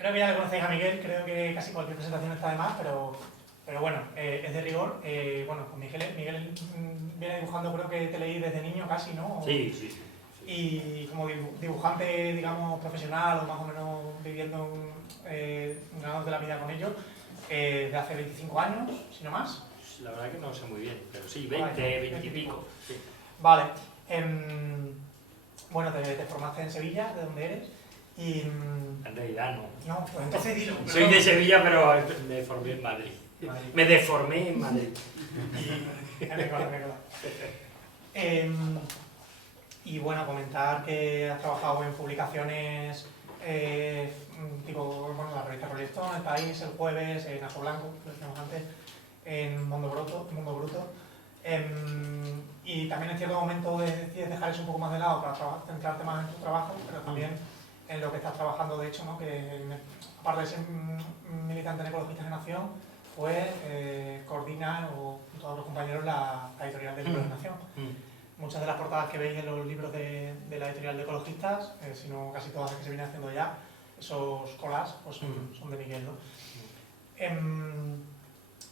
Creo que ya le conocéis a Miguel, creo que casi cualquier presentación está de más, pero bueno, es de rigor. Bueno, pues Miguel viene dibujando, creo que te leí desde niño casi, ¿no? Sí, sí, sí. Y como dibujante, digamos, profesional o más o menos viviendo, ganándote la vida con ello, de hace 25 años, si no más. La verdad que no sé muy bien, pero sí, 20 y pico. Sí. Vale. Bueno, te formaste en Sevilla, ¿de dónde eres? Y, En realidad no. no, pues entonces dilo. Soy de Sevilla, pero me formé en Madrid. Me deformé en Madrid. Y bueno, comentar que has trabajado en publicaciones tipo, bueno, la revista Rolling Stone, El País, El Jueves, en Ajo Blanco, lo decíamos antes, en Mundo Bruto. Y también en cierto momento decides dejar eso un poco más de lado para centrarte más en tu trabajo, pero también en lo que estás trabajando, de hecho, ¿no? Que aparte de ser militante en Ecologistas en Acción, pues coordina, o junto a otros compañeros, la editorial de Libros de Nación. Muchas de las portadas que veis en los libros de la editorial de Ecologistas, si no casi todas las que se vienen haciendo ya, esos collages pues son de Miguel, ¿no?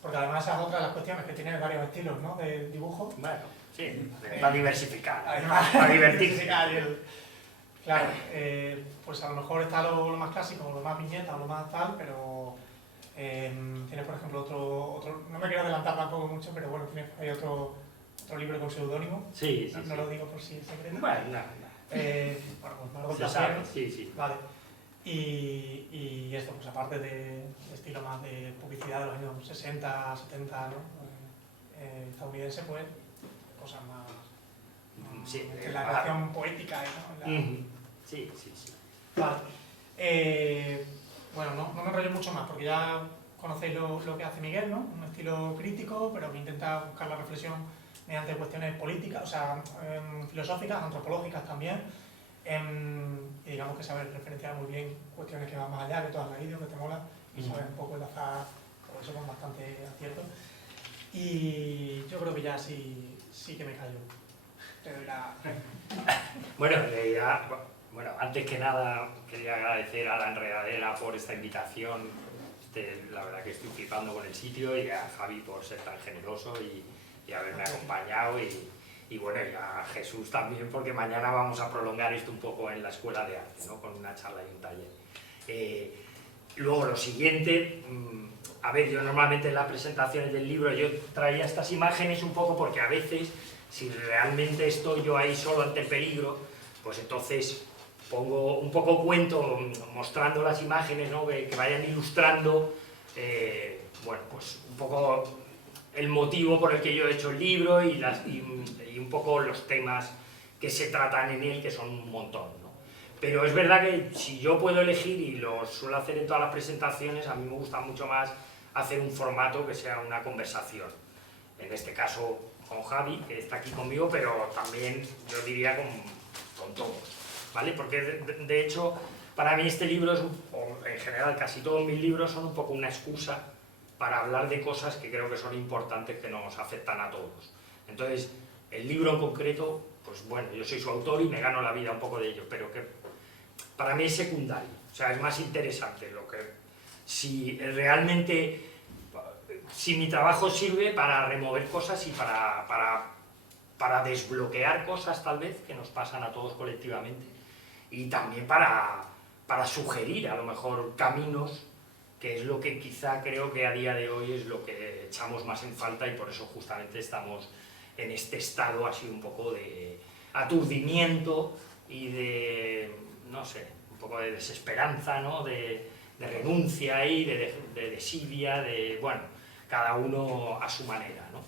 Porque además esa es otra de las cuestiones, que tiene varios estilos, ¿no? De dibujo. Bueno, sí, para diversificar, además, para divertirse. Claro, pues a lo mejor está lo más clásico, lo más viñeta o lo más tal, pero tienes, por ejemplo, otro, no me quiero adelantar tampoco mucho, pero bueno, hay otro libro con seudónimo. Sí, sí, no lo digo por si es secreto. Bueno, no. Bueno, pues Margot Se Placer. sabe, sí, sí. Vale. Y esto, pues aparte de estilo más de publicidad de los años 60, 70, ¿no? Estadounidense, pues cosas más Sí, de la creación poética, ¿no? Sí, sí, sí. Vale. Bueno, no me enrollo mucho más, porque ya conocéis lo que hace Miguel, ¿no? Un estilo crítico, pero que intenta buscar la reflexión mediante cuestiones políticas, o sea, filosóficas, antropológicas también. Y digamos que sabe referenciar muy bien cuestiones que van más allá, que tú has leído, que te mola, y sabes un poco enlazar por eso con bastante acierto. Y yo creo que ya sí que me callo. Te doy la... Bueno, en realidad, bueno, antes que nada quería agradecer a la Enredadera por esta invitación. La verdad que estoy flipando con el sitio, y a Javi por ser tan generoso y haberme acompañado, y bueno, y a Jesús también, porque mañana vamos a prolongar esto un poco en la Escuela de Arte, ¿no? Con una charla y un taller. Luego lo siguiente, a ver, yo normalmente en las presentaciones del libro yo traía estas imágenes un poco porque a veces, si realmente estoy yo ahí solo ante el peligro, pues entonces pongo un poco cuento mostrando las imágenes, ¿no? que vayan ilustrando, bueno, pues un poco el motivo por el que yo he hecho el libro y un poco los temas que se tratan en él, que son un montón, ¿no? Pero es verdad que si yo puedo elegir, y lo suelo hacer en todas las presentaciones, a mí me gusta mucho más hacer un formato que sea una conversación. En este caso con Javi, que está aquí conmigo, pero también yo diría con todos, ¿vale? Porque de hecho, para mí este libro, o en general casi todos mis libros, son un poco una excusa para hablar de cosas que creo que son importantes, que nos afectan a todos. Entonces, el libro en concreto, pues bueno, yo soy su autor y me gano la vida un poco de ello, pero que para mí es secundario, o sea, es más interesante lo que... Si realmente, si mi trabajo sirve para remover cosas y para desbloquear cosas tal vez que nos pasan a todos colectivamente, y también para sugerir a lo mejor caminos, que es lo que quizá creo que a día de hoy es lo que echamos más en falta, y por eso justamente estamos en este estado así un poco de aturdimiento y de, no sé, un poco de desesperanza, ¿no? de renuncia y de desidia, bueno, cada uno a su manera, ¿no?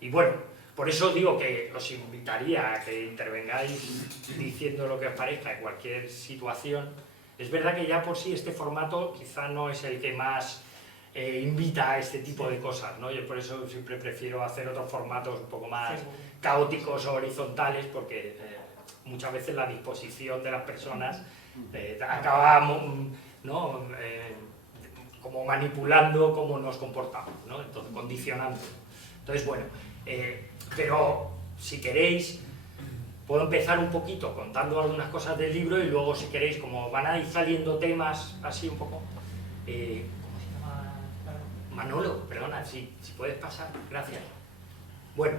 Y bueno, por eso digo que os invitaría a que intervengáis diciendo lo que os parezca en cualquier situación. Es verdad que ya por sí este formato quizá no es el que más invita a este tipo de cosas, ¿no? Yo por eso siempre prefiero hacer otros formatos un poco más caóticos o horizontales, porque muchas veces la disposición de las personas acaba, ¿no? Como manipulando cómo nos comportamos, ¿no? Entonces, condicionando. Entonces, bueno, pero si queréis, puedo empezar un poquito contando algunas cosas del libro y luego, si queréis, como van a ir saliendo temas así un poco... ¿cómo se llama? Manolo, perdona, si puedes pasar, gracias. Bueno,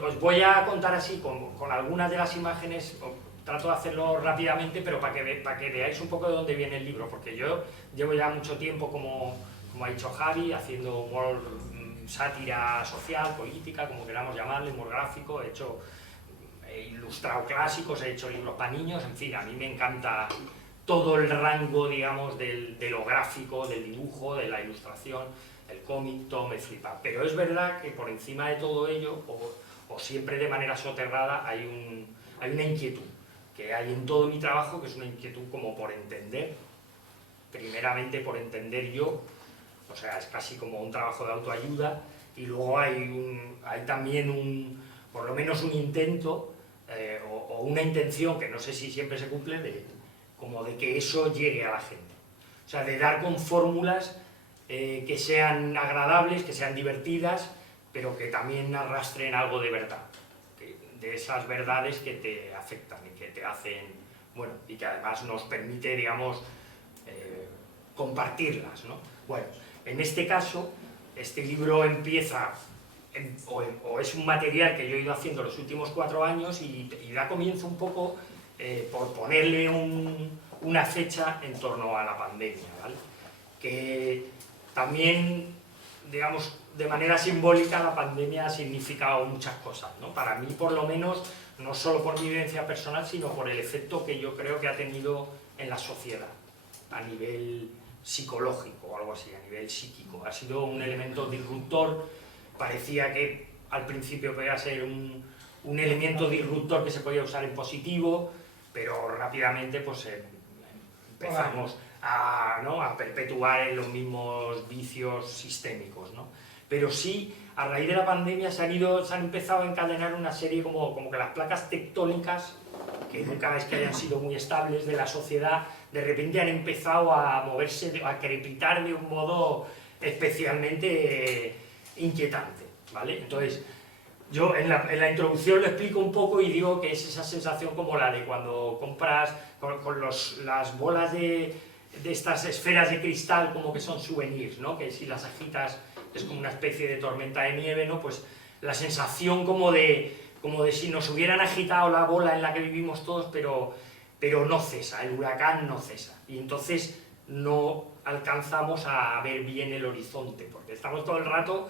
os voy a contar así con algunas de las imágenes. Trato de hacerlo rápidamente, pero para que veáis un poco de dónde viene el libro, porque yo llevo ya mucho tiempo, como ha dicho Javi, haciendo humor, sátira social, política, como queramos llamarle, humor gráfico. He ilustrado clásicos, he hecho libros para niños, en fin, a mí me encanta todo el rango, digamos, de lo gráfico, del dibujo, de la ilustración, el cómic, todo me flipa. Pero es verdad que por encima de todo ello, o siempre de manera soterrada, hay una inquietud que hay en todo mi trabajo, que es una inquietud como por entender, primeramente por entender yo, o sea, es casi como un trabajo de autoayuda, y luego hay también por lo menos un intento, o una intención, que no sé si siempre se cumple, de que eso llegue a la gente. O sea, de dar con fórmulas que sean agradables, que sean divertidas, pero que también arrastren algo de verdad, de esas verdades que te afectan y que te hacen, bueno, y que además nos permite, digamos, compartirlas, ¿no? Bueno, en este caso, este libro empieza, o es un material que yo he ido haciendo los últimos 4 años y da comienzo un poco por ponerle una fecha en torno a la pandemia, ¿vale? Que también, digamos, de manera simbólica, la pandemia ha significado muchas cosas, ¿no? Para mí, por lo menos, no solo por mi vivencia personal, sino por el efecto que yo creo que ha tenido en la sociedad, a nivel psicológico o algo así, a nivel psíquico. Ha sido un elemento disruptor. Parecía que al principio podía ser un elemento disruptor que se podía usar en positivo, pero rápidamente pues empezamos a perpetuar en los mismos vicios sistémicos, ¿no? Pero sí, a raíz de la pandemia se han empezado a encadenar una serie como que las placas tectónicas, que nunca ves que hayan sido muy estables, de la sociedad, de repente han empezado a moverse, a crepitar de un modo especialmente inquietante, ¿vale? Entonces, yo en la introducción lo explico un poco y digo que es esa sensación como la de cuando compras con las bolas de estas esferas de cristal, como que son souvenirs, ¿no? Que si las agitas es como una especie de tormenta de nieve, ¿no? Pues la sensación como de si nos hubieran agitado la bola en la que vivimos todos, pero no cesa, el huracán no cesa. Y entonces no alcanzamos a ver bien el horizonte, porque estamos todo el rato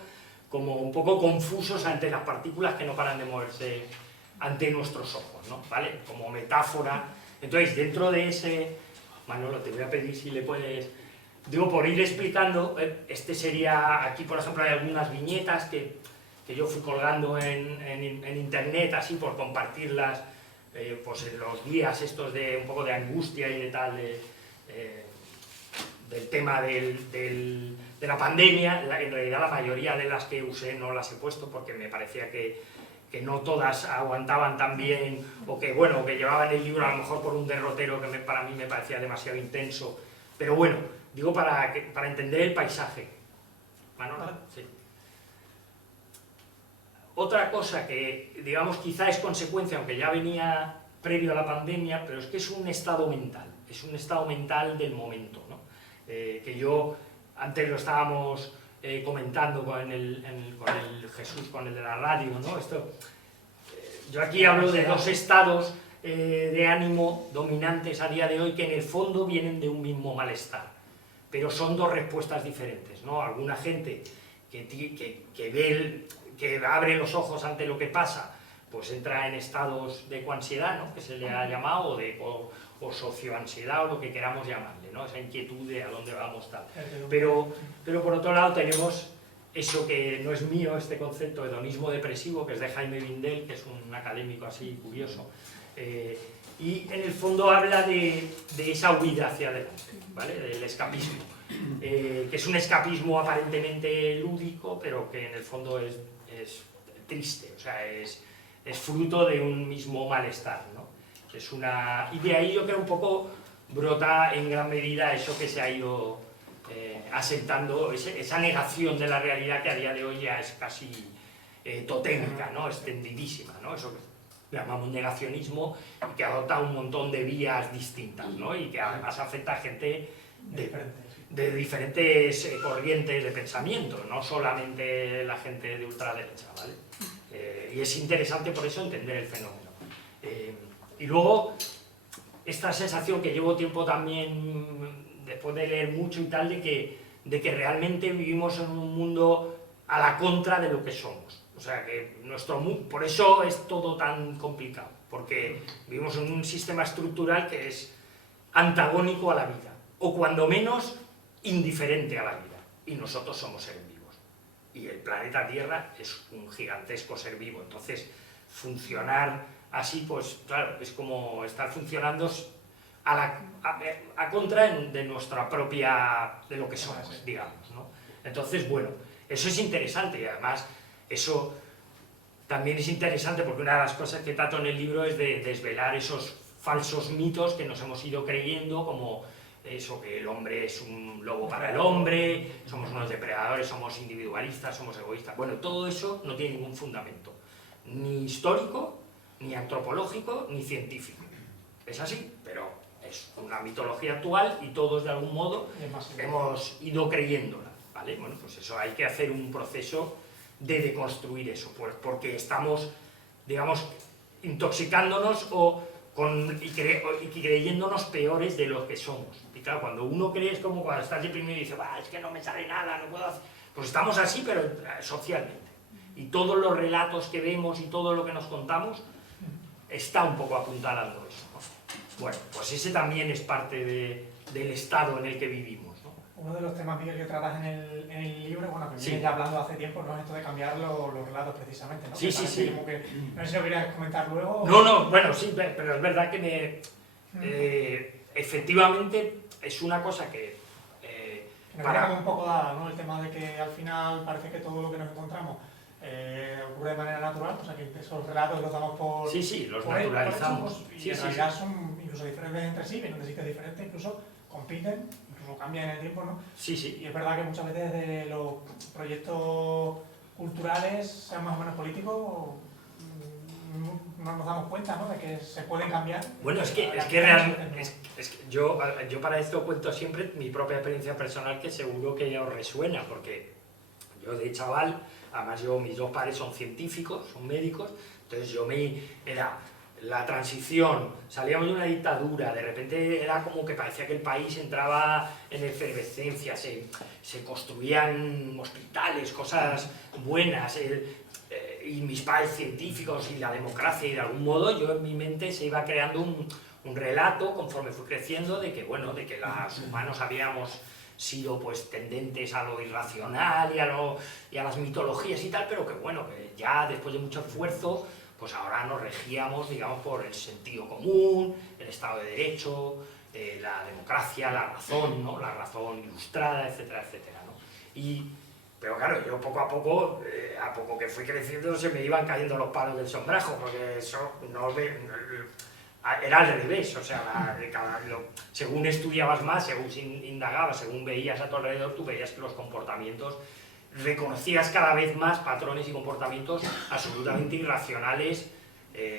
como un poco confusos ante las partículas que no paran de moverse ante nuestros ojos, ¿no? ¿Vale? Como metáfora. Entonces, dentro de ese... Manolo, te voy a pedir si le puedes... Digo, por ir explicando, este sería... Aquí, por ejemplo, hay algunas viñetas que yo fui colgando en internet, así, por compartirlas, pues en los días estos de un poco de angustia y de tal, del tema de la pandemia. En realidad la mayoría de las que usé no las he puesto porque me parecía que no todas aguantaban tan bien, o que, bueno, que llevaban el libro a lo mejor por un derrotero que para mí me parecía demasiado intenso. Pero bueno, digo para entender el paisaje. ¿Manolo? Sí. Otra cosa que, digamos, quizá es consecuencia, aunque ya venía previo a la pandemia, pero es que es un estado mental del momento, ¿no? Que yo, antes lo estábamos comentando con el Jesús, con el de la radio, ¿no? Yo aquí hablo de 2 estados de ánimo dominantes a día de hoy que en el fondo vienen de un mismo malestar, pero son 2 respuestas diferentes, ¿no? Alguna gente que abre los ojos ante lo que pasa, pues entra en estados de ecoansiedad, ¿no? Que se le ha llamado, o socioansiedad, o lo que queramos llamarle, ¿no? Esa inquietud de a dónde vamos, tal. Pero por otro lado tenemos eso que no es mío, este concepto hedonismo depresivo, que es de Jaime Bindel, que es un académico así curioso, y en el fondo habla de esa huida hacia adelante, ¿vale? Del escapismo, que es un escapismo aparentemente lúdico, pero que en el fondo es triste, o sea, es fruto de un mismo malestar, ¿no? Y de ahí yo creo un poco brota en gran medida eso que se ha ido asentando, esa negación de la realidad que a día de hoy ya es casi totémica, ¿no? Extendidísima, ¿no? Eso que llamamos negacionismo y que adopta un montón de vías distintas, ¿no? Y que además afecta a gente de diferentes corrientes de pensamiento, no solamente la gente de ultraderecha, ¿vale? Y es interesante por eso entender el fenómeno. Y luego, esta sensación que llevo tiempo también, después de leer mucho y tal, de que realmente vivimos en un mundo a la contra de lo que somos. O sea, que nuestro mundo, por eso es todo tan complicado, porque vivimos en un sistema estructural que es antagónico a la vida, o cuando menos indiferente a la vida, y nosotros somos seres vivos. Y el planeta Tierra es un gigantesco ser vivo, entonces funcionar así, pues claro, es como estar funcionando a contra de nuestra propia, de lo que somos, digamos, ¿no? Entonces, bueno, eso es interesante y además eso también es interesante porque una de las cosas que trato en el libro es de desvelar esos falsos mitos que nos hemos ido creyendo, como eso que el hombre es un lobo para el hombre, somos unos depredadores, somos individualistas, somos egoístas. Bueno, todo eso no tiene ningún fundamento, ni histórico, ni antropológico, ni científico. Es así, pero es una mitología actual y todos de algún modo hemos ido creyéndola, ¿vale? Bueno, pues eso hay que hacer un proceso de deconstruir eso, pues porque estamos, digamos, intoxicándonos y creyéndonos peores de lo que somos. Y claro, cuando uno cree, es como cuando estás deprimido y dices, es que no me sale nada, no puedo hacer. Pues estamos así, pero socialmente. Y todos los relatos que vemos y todo lo que nos contamos está un poco apuntalando eso, ¿no? Bueno, pues ese también es parte del estado en el que vivimos, ¿no? Uno de los temas, Miguel, que tratas en el libro, bueno, que Sí. vienes ya hablando hace tiempo, no es esto de cambiar los relatos precisamente, ¿no? Sí, sí. Como que, no sé si lo querías comentar luego. No, bueno, sí, pero es verdad que efectivamente es una cosa que... Nos queda como un poco dada, ¿no? El tema de que al final parece que todo lo que nos encontramos ocurre de manera natural, o sea que esos relatos los damos por... Sí, los por naturalizamos. hechos, y en realidad son incluso diferentes entre sí, vienen de sitios diferentes, incluso compiten, incluso cambian en el tiempo, ¿no? Sí. Y es verdad que muchas veces de los proyectos culturales, sean más o menos políticos, no nos damos cuenta, ¿no? De que se pueden cambiar. Bueno, es que yo para esto cuento siempre mi propia experiencia personal, que seguro que os resuena, porque yo de chaval, además mis dos padres son científicos, son médicos, entonces era la transición, salíamos de una dictadura, de repente era como que parecía que el país entraba en efervescencia, se construían hospitales, cosas buenas, y mis padres científicos y la democracia, y de algún modo yo en mi mente se iba creando un relato conforme fui creciendo de que, bueno, de que los humanos habíamos sido pues tendentes a lo irracional y a las mitologías y tal, pero que bueno, que ya después de mucho esfuerzo, pues ahora nos regíamos, digamos, por el sentido común, el Estado de Derecho, la democracia, la razón, ¿no? La razón ilustrada, etcétera, etcétera, ¿no? Pero claro, yo poco a poco que fui creciendo, se me iban cayendo los palos del sombrajo, porque eso era al revés, o sea, según estudiabas más, según indagabas, según veías a tu alrededor, tú veías que los comportamientos, reconocías cada vez más patrones y comportamientos absolutamente irracionales,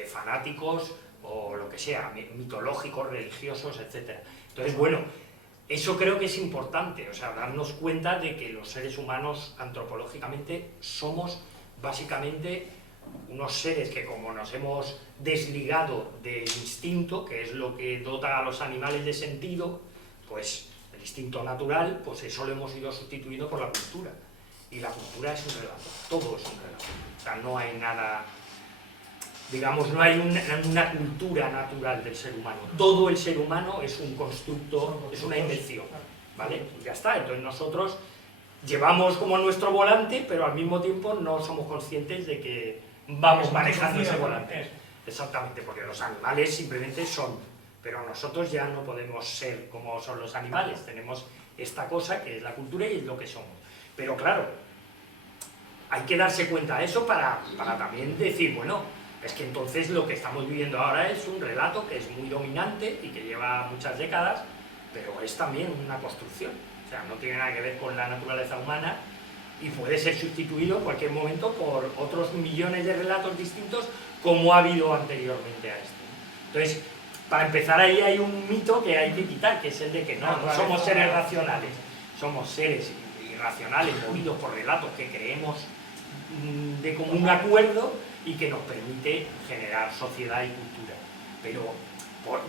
fanáticos, o lo que sea, mitológicos, religiosos, etc. Entonces, bueno, eso creo que es importante, o sea, darnos cuenta de que los seres humanos antropológicamente somos básicamente unos seres que, como nos hemos desligado del instinto, que es lo que dota a los animales de sentido, pues el instinto natural, pues eso lo hemos ido sustituyendo por la cultura. Y la cultura es un relato, todo es un relato. O sea, no hay nada, digamos, no hay una cultura natural del ser humano. Todo el ser humano es un constructo, es una invención, ¿vale? Y ya está, entonces nosotros llevamos como nuestro volante, pero al mismo tiempo no somos conscientes de que vamos manejando ese volante. Exactamente, porque los animales simplemente son, pero nosotros ya no podemos ser como son los animales, tenemos esta cosa que es la cultura y es lo que somos. Pero claro, hay que darse cuenta de eso para también decir, bueno, es que entonces lo que estamos viviendo ahora es un relato que es muy dominante y que lleva muchas décadas, pero es también una construcción, o sea, no tiene nada que ver con la naturaleza humana, y puede ser sustituido en cualquier momento por otros millones de relatos distintos como ha habido anteriormente a este. Entonces, para empezar ahí hay un mito que hay que quitar, que es el de que no somos seres racionales, somos seres irracionales movidos por relatos que creemos de común acuerdo y que nos permite generar sociedad y cultura. Pero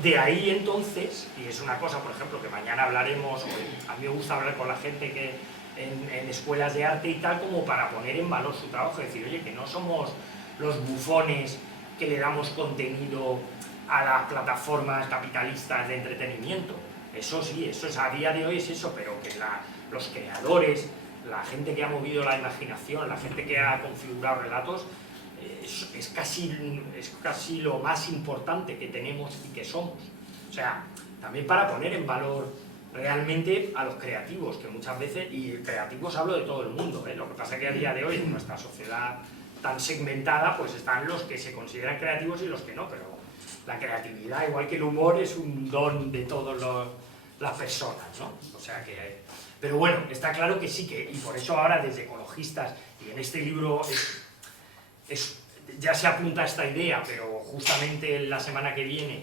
de ahí entonces, y es una cosa, por ejemplo, que mañana hablaremos, a mí me gusta hablar con la gente que en escuelas de arte y tal, como para poner en valor su trabajo, decir, oye, que no somos los bufones que le damos contenido a las plataformas capitalistas de entretenimiento. Eso sí, eso es, a día de hoy es eso, pero que los creadores, la gente que ha movido la imaginación, la gente que ha configurado relatos, es casi lo más importante que tenemos y que somos. O sea, también para poner en valor realmente a los creativos, que muchas veces, y creativos hablo de todo el mundo, lo que pasa es que a día de hoy en nuestra sociedad tan segmentada, pues están los que se consideran creativos y los que no, pero la creatividad, igual que el humor, es un don de todas las personas, ¿no? O sea que... Pero bueno, está claro que sí, y por eso ahora desde ecologistas, y en este libro ya se apunta esta idea, pero justamente la semana que viene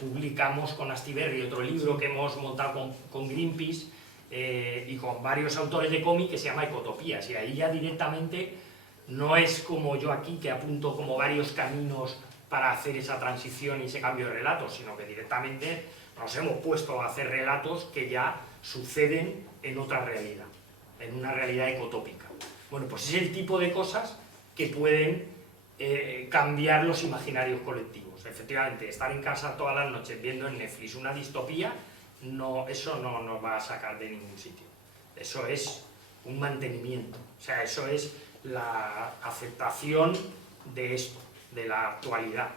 publicamos con Astiberri otro libro que hemos montado con Greenpeace y con varios autores de cómic que se llama Ecotopías, y ahí ya directamente no es como yo aquí que apunto como varios caminos para hacer esa transición y ese cambio de relatos, sino que directamente nos hemos puesto a hacer relatos que ya suceden en otra realidad, en una realidad ecotópica. Bueno, pues es el tipo de cosas que pueden cambiar los imaginarios colectivos. Efectivamente, estar en casa todas las noches viendo en Netflix una distopía, eso no nos va a sacar de ningún sitio. Eso es un mantenimiento, o sea, eso es la aceptación de esto, de la actualidad,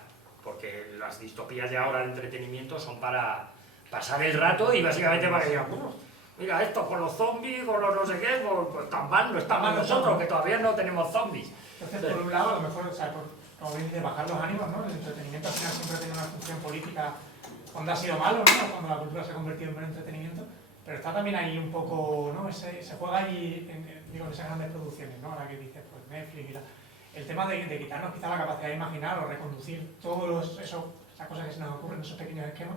porque las distopías de ahora de entretenimiento son para pasar el rato y básicamente para que digan, bueno, mira esto con los zombies, con los no sé qué, pues tan mal no estamos nosotros, que todavía no tenemos zombies. Entonces, por un lado, a lo mejor, o sea, como bien dice, bajar los ánimos, ¿no? El entretenimiento al final siempre tiene una función política cuando ha sido malo, ¿no? Cuando la cultura se ha convertido en entretenimiento, pero está también ahí un poco, ¿no? Se juega ahí en esas grandes producciones, ¿no? Ahora que dices, pues Netflix y tal. El tema de quitarnos quizá la capacidad de imaginar o reconducir todas esas cosas que se nos ocurren en esos pequeños esquemas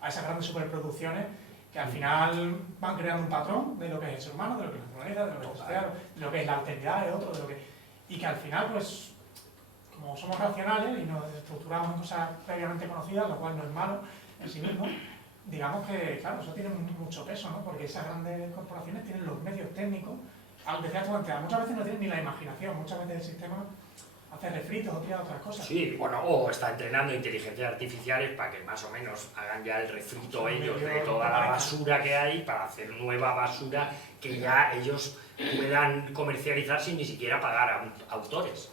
a esas grandes superproducciones que al final van creando un patrón de lo que es el ser humano, de lo que es la naturaleza, de lo que es social, de lo que es la alteridad de otro, y que al final, pues, como somos racionales y nos estructuramos en cosas previamente conocidas, lo cual no es malo en sí mismo, digamos que, claro, eso tiene mucho peso, ¿no? Porque esas grandes corporaciones tienen los medios técnicos, decías tú antes, muchas veces no tienen ni la imaginación, muchas veces el sistema hace refritos o tira otras cosas. Sí, bueno, o está entrenando inteligencias artificiales para que más o menos hagan ya el refrito ellos de toda la basura que hay, para hacer nueva basura que ya ellos puedan comercializar sin ni siquiera pagar a autores.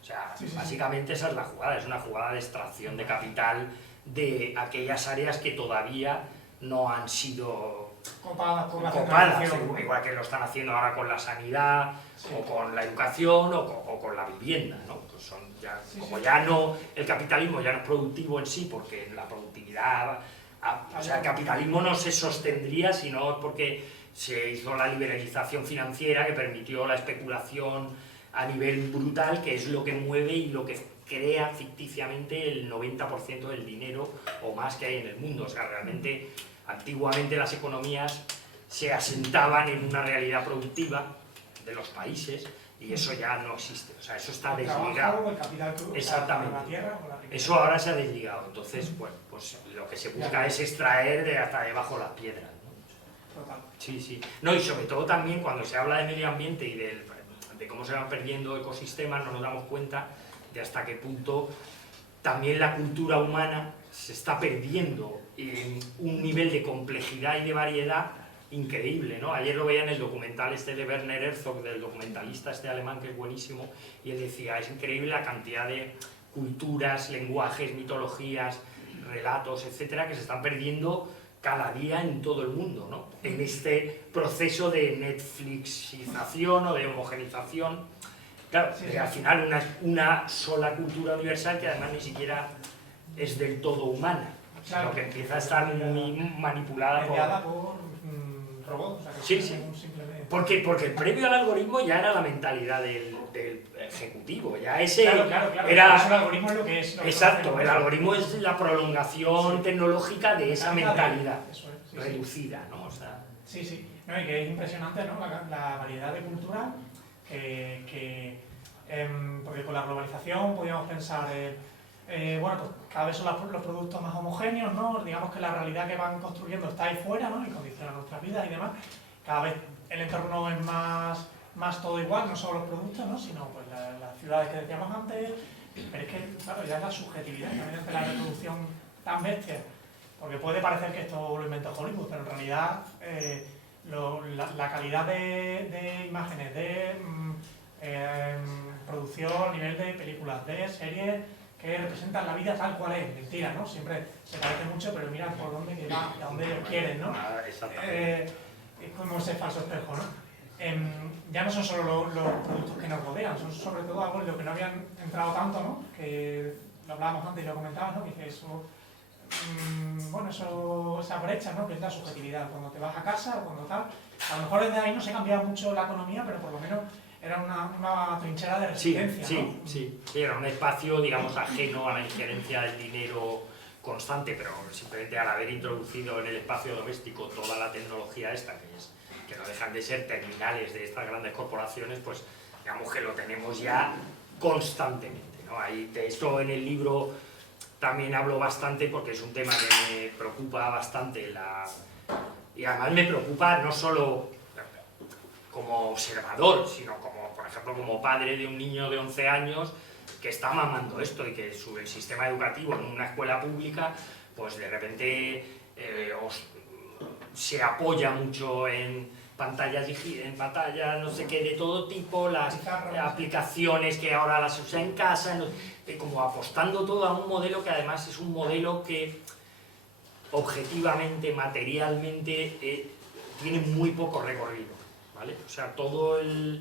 O sea, básicamente esa es la jugada, es una jugada de extracción de capital de aquellas áreas que todavía no han sido copadas, igual que lo están haciendo ahora con la sanidad, o con la educación, o con la vivienda, ¿no? Pues son ya, ya no, el capitalismo ya no es productivo en sí, porque la productividad, o sea, el capitalismo no se sostendría sino porque se hizo la liberalización financiera que permitió la especulación a nivel brutal, que es lo que mueve y lo que crea ficticiamente el 90% del dinero o más que hay en el mundo. O sea, realmente, antiguamente las economías se asentaban en una realidad productiva de los países y eso ya no existe. O sea, eso está desligado. Exactamente. Eso ahora se ha desligado. Entonces, bueno, pues lo que se busca es extraer de hasta debajo las piedras, ¿no? Total. Sí, sí. No, y sobre todo también cuando se habla de medio ambiente y de cómo se van perdiendo ecosistemas, no nos damos cuenta de hasta qué punto también la cultura humana se está perdiendo en un nivel de complejidad y de variedad increíble, ¿no? Ayer lo veía en el documental este de Werner Herzog, del documentalista este alemán, que es buenísimo, y él decía, es increíble la cantidad de culturas, lenguajes, mitologías, relatos, etcétera, que se están perdiendo cada día en todo el mundo, ¿no? En este proceso de Netflixización o de homogenización. Claro, al final una sola cultura universal que además ni siquiera es del todo humana, sino que empieza a estar muy manipulada por robot, o sea, que Sí, es sí. un simple medio. Porque previo al algoritmo ya era la mentalidad del ejecutivo, ya ese Claro, era... por eso el algoritmo es lo que es. Exacto, el algoritmo es la prolongación tecnológica de esa mentalidad eso es, sí, reducida, ¿no? O sea, sí. No, y que es impresionante, ¿no? La variedad de culturas porque con la globalización podríamos pensar, bueno, pues cada vez son los productos más homogéneos, ¿no? Digamos que la realidad que van construyendo está ahí fuera, ¿no? Y condiciona nuestras vidas y demás. Cada vez el entorno es más todo igual, no solo los productos, ¿no? Sino pues las ciudades que decíamos antes. Pero es que, claro, ya es la subjetividad también ante la reproducción tan bestia. Porque puede parecer que esto lo inventó Hollywood, pero en realidad la calidad de imágenes, de producción, nivel de películas, de series que representan la vida tal cual es, mentira, ¿no? Siempre se parece mucho, pero mira por dónde que va, a dónde quieren, ¿no? Es como ese falso espejo, ¿no? Ya no son solo los productos que nos rodean, son sobre todo algo en lo que no habían entrado tanto, ¿no? Que lo hablábamos antes y lo comentabas, ¿no? Que eso, bueno, esa brecha, ¿no? Que es la subjetividad, cuando te vas a casa o cuando tal. A lo mejor desde ahí no se cambia mucho la economía, pero por lo menos era una trinchera de resistencia, ¿no? Sí, era un espacio, digamos, ajeno a la injerencia del dinero constante, pero simplemente al haber introducido en el espacio doméstico toda la tecnología esta, que no dejan de ser terminales de estas grandes corporaciones, pues digamos que lo tenemos ya constantemente, ¿no? Ahí, de esto en el libro también hablo bastante porque es un tema que me preocupa bastante, y además me preocupa no solo como observador, sino como, por ejemplo, como padre de un niño de 11 años que está mamando esto y que el sistema educativo en una escuela pública, pues de repente se apoya mucho en pantallas, no sé qué, de todo tipo, las aplicaciones que ahora las usa en casa, como apostando todo a un modelo que además es un modelo que objetivamente, materialmente, tiene muy poco recorrido, ¿vale? O sea, todo el...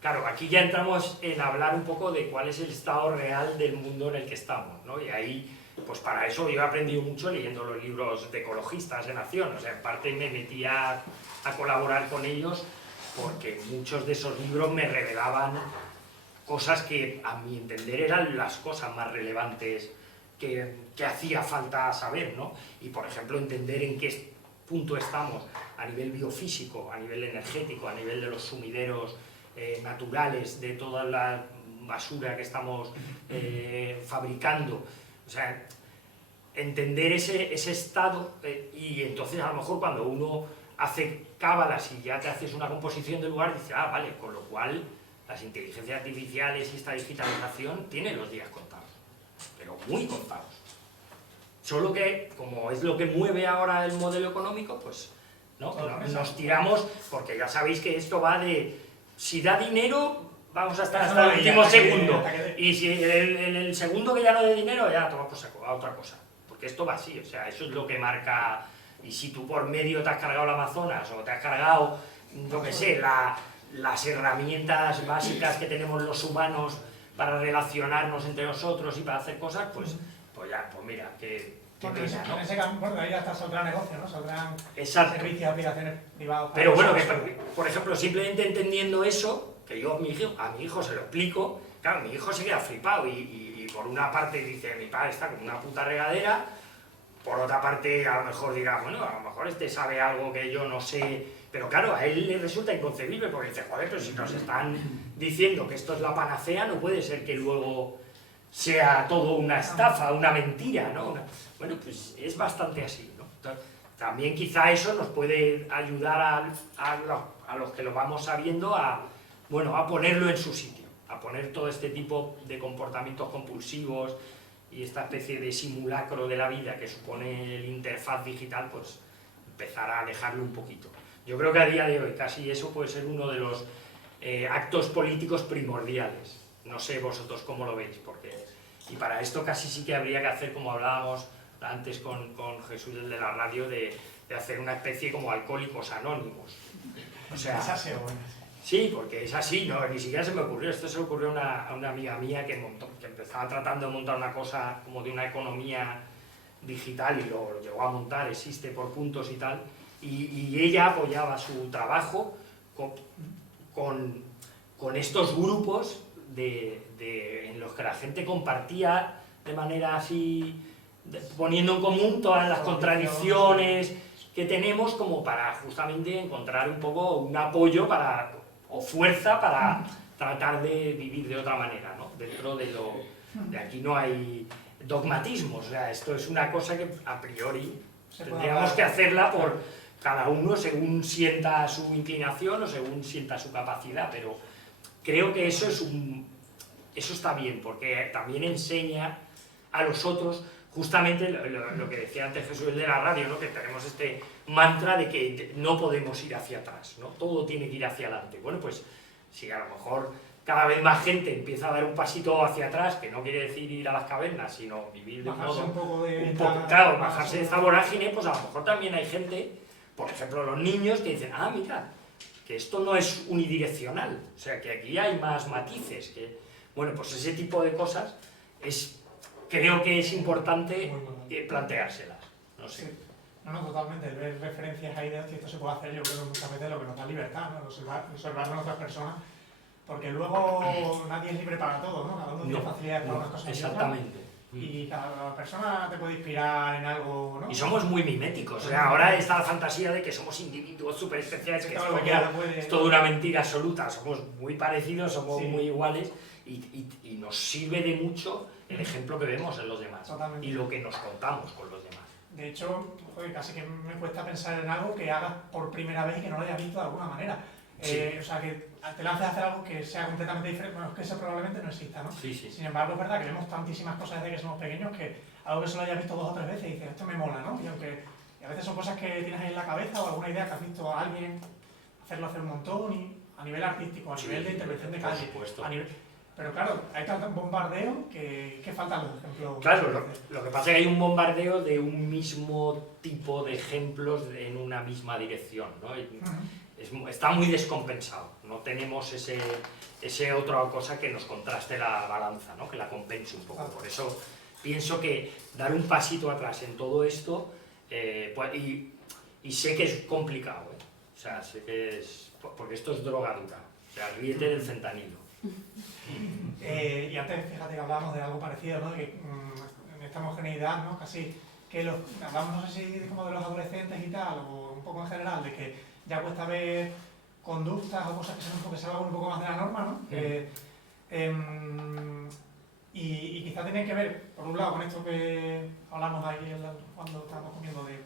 Claro, aquí ya entramos en hablar un poco de cuál es el estado real del mundo en el que estamos, ¿no? Y ahí, pues para eso yo he aprendido mucho leyendo los libros de ecologistas de Nación, o sea, en parte me metí a colaborar con ellos porque muchos de esos libros me revelaban cosas que, a mi entender, eran las cosas más relevantes que hacía falta saber, ¿no? Y, por ejemplo, entender en qué punto estamos a nivel biofísico, a nivel energético, a nivel de los sumideros naturales, de toda la basura que estamos fabricando. O sea, entender ese estado y entonces a lo mejor cuando uno hace cábalas y ya te haces una composición del lugar, dice, vale, con lo cual las inteligencias artificiales y esta digitalización tienen los días contados, pero muy contados. Solo que, como es lo que mueve ahora el modelo económico, pues ¿no? Nos tiramos, porque ya sabéis que esto va de, si da dinero, vamos a estar hasta el último segundo, y si en el segundo que ya no dé dinero, ya toma por saco, a otra cosa, porque esto va así, o sea, eso es lo que marca, y si tú por medio te has cargado el Amazonas, o te has cargado, yo qué sé, las herramientas básicas que tenemos los humanos para relacionarnos entre nosotros y para hacer cosas, pues ya, pues mira, que porque ¿no? En ese campo, bueno, ahí hasta saldrá negocio, ¿no? Saldrán servicios, aplicaciones privados. Pero bueno, que, por ejemplo, simplemente entendiendo eso, que yo a mi hijo se lo explico, claro, mi hijo se queda flipado y por una parte dice, mi padre está como una puta regadera, por otra parte a lo mejor dirá, bueno, a lo mejor este sabe algo que yo no sé, pero claro, a él le resulta inconcebible porque dice, joder, pero si nos están diciendo que esto es la panacea, no puede ser que luego sea todo una estafa, una mentira, ¿no? Bueno, pues es bastante así, ¿no? Entonces, también quizá eso nos puede ayudar a los que lo vamos sabiendo a ponerlo en su sitio, a poner todo este tipo de comportamientos compulsivos y esta especie de simulacro de la vida que supone el interfaz digital, pues empezar a alejarlo un poquito. Yo creo que a día de hoy casi eso puede ser uno de los actos políticos primordiales. No sé vosotros cómo lo veis, y para esto casi sí que habría que hacer, como hablábamos antes con Jesús de la radio, de hacer una especie como alcohólicos anónimos. O sea, sí, porque es así, ¿no? Ni siquiera se me ocurrió, esto se le ocurrió a una amiga mía que empezaba tratando de montar una cosa como de una economía digital y lo llegó a montar, existe por puntos y tal, y ella apoyaba su trabajo con estos grupos en los que la gente compartía de manera así, poniendo en común todas las contradicciones que tenemos, como para justamente encontrar un poco un apoyo o fuerza para tratar de vivir de otra manera, ¿no? Dentro de aquí no hay dogmatismos, o sea, esto es una cosa que a priori tendríamos que hacerla por cada uno según sienta su inclinación o según sienta su capacidad, pero creo que eso está bien, porque también enseña a los otros justamente lo que decía antes Jesús, el de la radio, ¿no? Que tenemos este mantra de que no podemos ir hacia atrás, ¿no? Todo tiene que ir hacia adelante. Bueno, pues si a lo mejor cada vez más gente empieza a dar un pasito hacia atrás, que no quiere decir ir a las cavernas, sino vivir de bajarse un poco de... claro, bajarse de esa vorágine, pues a lo mejor también hay gente, por ejemplo los niños, que dicen, ah, mira, que esto no es unidireccional, o sea, que aquí hay más matices, que, bueno, pues ese tipo de cosas creo que es importante planteárselas, no sé. Sí. No, totalmente, el ver referencias a ideas, que esto se puede hacer, yo creo que muchas veces lo que nos da libertad, ¿no? Observar a otras personas, porque luego nadie es libre para todo, ¿no? Cada uno tiene facilidades para unas cosas exactamente. Y cada persona te puede inspirar en algo, ¿no? Y somos muy miméticos, o sea, ahora está la fantasía de que somos individuos súper especiales, que es toda una mentira absoluta, somos muy parecidos, somos muy iguales, y nos sirve de mucho el ejemplo que vemos en los demás, totalmente. Y lo que nos contamos con los demás. De hecho, joder, casi que me cuesta pensar en algo que hagas por primera vez y que no lo hayas visto de alguna manera. O sea, que te lances a hacer algo que sea completamente diferente, bueno, es que eso probablemente no exista, ¿no? Sí. Sin embargo, es verdad que vemos tantísimas cosas desde que somos pequeños que algo que solo hayas visto 2 o 3 veces y dices, esto me mola, ¿no? Y a veces son cosas que tienes ahí en la cabeza o alguna idea que has visto a alguien hacerlo hacer un montón, y a nivel artístico, a nivel de intervención de calle, pero claro, hay tanto bombardeo que faltan los ejemplos. Claro, lo que pasa es que hay un bombardeo de un mismo tipo de ejemplos en una misma dirección, ¿no? Está muy descompensado, no tenemos ese otra cosa que nos contraste la balanza, ¿no? Que la compense un poco. Por eso pienso que dar un pasito atrás en todo esto, y sé que es complicado, ¿eh? O sea, sé que es... porque esto es droga dura, o sea, ríete del fentanilo. Y antes, fíjate que hablábamos de algo parecido, ¿no? Que en esta homogeneidad, ¿no? Casi que hablamos, no sé si como de los adolescentes y tal, o un poco en general, de que ya cuesta ver conductas o cosas que salgan un poco más de la norma, ¿no? Y quizá tiene que ver, por un lado, con esto que hablamos ahí cuando estábamos comiendo, de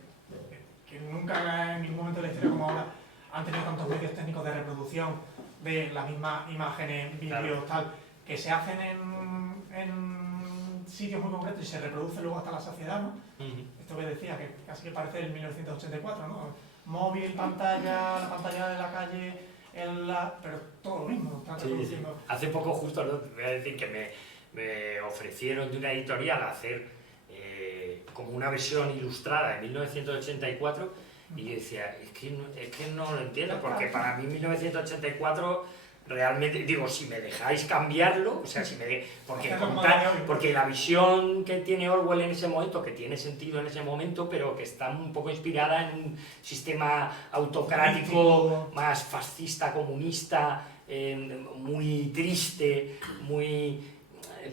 que nunca en ningún momento de la historia como ahora han tenido tantos medios técnicos de reproducción de las mismas imágenes, vídeos, tal, que se hacen en sitios muy concretos y se reproduce luego hasta la saciedad, ¿no? Esto que decía, que casi que parece el 1984, ¿no? Móvil, pantalla, la pantalla de la calle, pero todo lo mismo, están reproduciendo. Sí. Hace poco justo, ¿no? Te voy a decir que me ofrecieron de una editorial hacer como una versión ilustrada de 1984, y yo decía, es que no lo entiendo, porque para mí 1984 realmente, digo, si me dejáis cambiarlo, o sea, porque la visión que tiene Orwell en ese momento, que tiene sentido en ese momento, pero que está un poco inspirada en un sistema autocrático, más fascista, comunista, muy triste, muy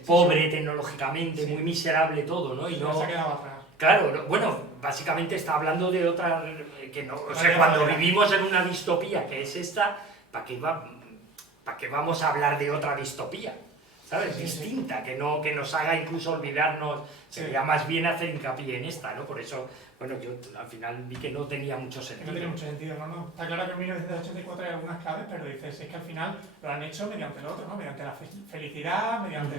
pobre tecnológicamente, muy miserable todo, ¿no? Y no se ha quedado atrás. Claro, bueno, básicamente está hablando de otra, que no, o sea, cuando vivimos en una distopía que es esta, ¿para qué vamos a hablar de otra distopía? ¿Sabes? Distinta, que nos haga incluso olvidarnos, sería más bien hacer hincapié en esta, ¿no? Por eso, bueno, yo al final vi que no tenía mucho sentido. No tiene mucho sentido, no. Está claro que en 1984 hay algunas claves, pero dices, es que al final lo han hecho mediante lo otro, ¿no? Mediante la felicidad, mediante...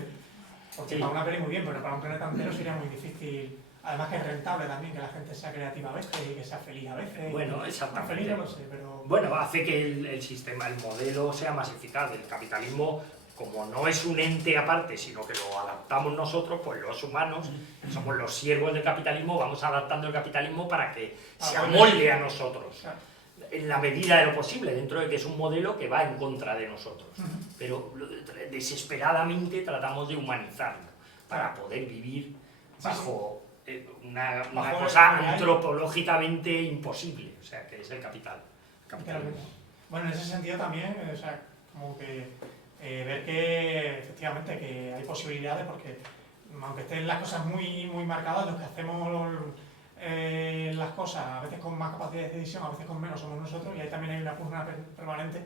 Porque para una peli muy bien, pero para un planeta entero sería muy difícil. Además que es rentable también que la gente sea creativa a veces y que sea feliz a veces. Bueno, exactamente. Feliz no lo sé, pero... Bueno, hace que el sistema, el modelo sea más eficaz. El capitalismo, como no es un ente aparte, sino que lo adaptamos nosotros, pues los humanos, somos los siervos del capitalismo, vamos adaptando el capitalismo para que se amolde a nosotros. En la medida de lo posible, dentro de que es un modelo que va en contra de nosotros. Pero desesperadamente tratamos de humanizarlo para poder vivir bajo una Bajo cosa el- antropológicamente imposible, o sea, que es el capital. Literalmente. Bueno, en ese sentido también, o sea, como que ver que efectivamente que hay posibilidades, porque aunque estén las cosas muy, muy marcadas, los que hacemos las cosas a veces con más capacidad de decisión, a veces con menos, somos nosotros, y ahí también hay una pugna permanente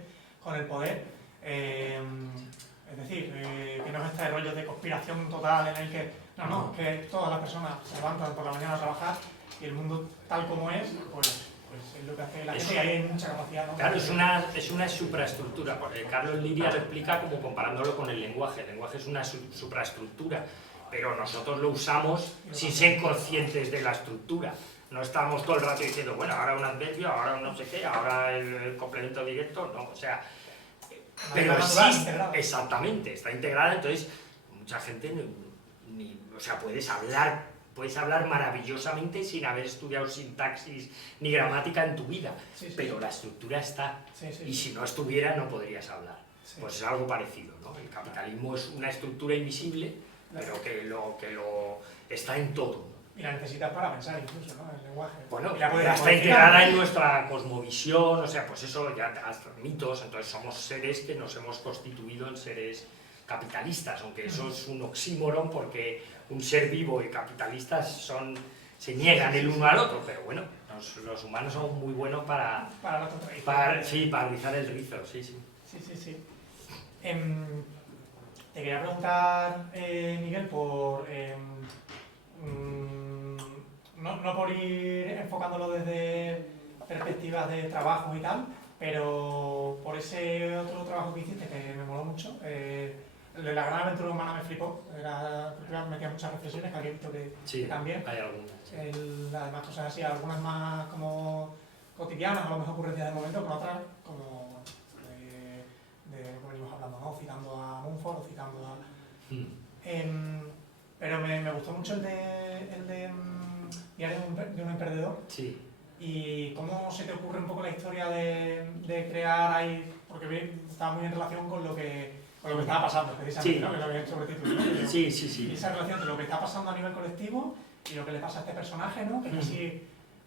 con el poder. Es decir, que no es este rollo de conspiración total en el que, no, que todas las personas se levantan por la mañana a trabajar y el mundo tal como es, pues es lo que hace la gente, y ahí hay mucha capacidad, ¿no? Claro, es una supraestructura, porque Carlos Liria lo explica como comparándolo con el lenguaje es una supraestructura, pero nosotros lo usamos sin ser conscientes de la estructura. No estamos todo el rato diciendo, bueno, ahora un adverbio, ahora un no sé qué, ahora el complemento directo, no, o sea, pero existe, exactamente, está integrada, entonces mucha gente o sea, puedes hablar maravillosamente sin haber estudiado sintaxis ni gramática en tu vida, pero la estructura está, y si no estuviera no podrías hablar. Pues es algo parecido, ¿no? El capitalismo es una estructura invisible, pero que lo está en todo, ¿no? Y la necesitas para pensar incluso, ¿no? El lenguaje. Bueno, ya está integrada en nuestra cosmovisión, o sea, pues eso, ya hasta mitos, entonces somos seres que nos hemos constituido en seres capitalistas, aunque eso es un oxímoron porque un ser vivo y capitalistas se niegan el uno al otro, pero bueno, los humanos somos muy buenos para rizar el rizo, sí. Te quería preguntar, Miguel, por no por ir enfocándolo desde perspectivas de trabajo y tal, pero por ese otro trabajo que hiciste que me moló mucho, el de la gran aventura humana me flipó, porque metía muchas reflexiones que había visto que también. Hay algunas. Además, cosas así, algunas más como cotidianas, a lo mejor ocurrencias de momento, con otras como de lo que venimos hablando, ¿no? Citando a Mumford, citando a... pero me gustó mucho el de Diario de un emprendedor. Sí. Y cómo se te ocurre un poco la historia de crear ahí, porque estaba muy en relación con lo que estaba pasando, precisamente, ¿no? Que lo había hecho sobre título, ¿no? Sí. Y esa relación de lo que está pasando a nivel colectivo y lo que le pasa a este personaje, ¿no? Que casi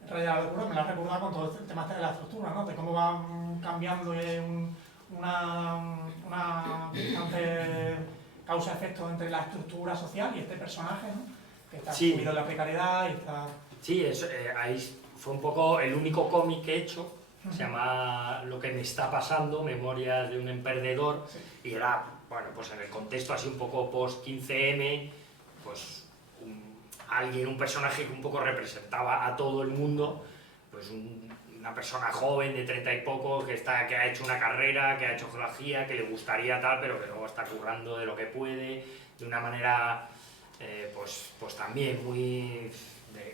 raya la locura, me la has recordado con todo el tema de la estructura, ¿no? De cómo va cambiando una constante causa-efecto entre la estructura social y este personaje, ¿no? Que está sumido en la precariedad y está... Sí, ahí fue un poco el único cómic que he hecho, se llama Lo que me está pasando, Memorias de un emprendedor, y era, bueno, pues en el contexto así un poco post-15M, pues un personaje que un poco representaba a todo el mundo, pues una persona joven de 30 y poco que ha hecho una carrera, que ha hecho geología, que le gustaría tal, pero que luego está currando de lo que puede, de una manera pues también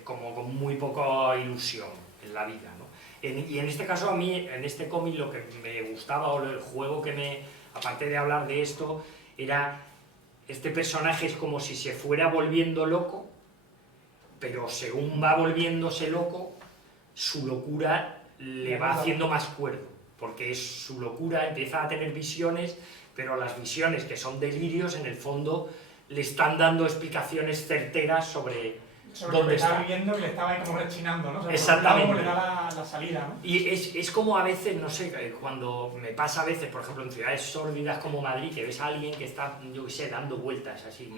como con muy poca ilusión en la vida, ¿no? Y en este caso a mí, en este cómic, lo que me gustaba, o el juego aparte de hablar de esto, era este personaje es como si se fuera volviendo loco, pero según va volviéndose loco, su locura le va haciendo más cuerdo, porque su locura empieza a tener visiones, pero las visiones que son delirios, en el fondo, le están dando explicaciones certeras sobre dónde lo que está. estaba viviendo y le estaba ahí como rechinando, ¿no? O sea, exactamente. Como le da la salida, ¿no? Y es como a veces, no sé, cuando me pasa a veces, por ejemplo, en ciudades sórdidas como Madrid, que ves a alguien que está, yo qué sé, dando vueltas así,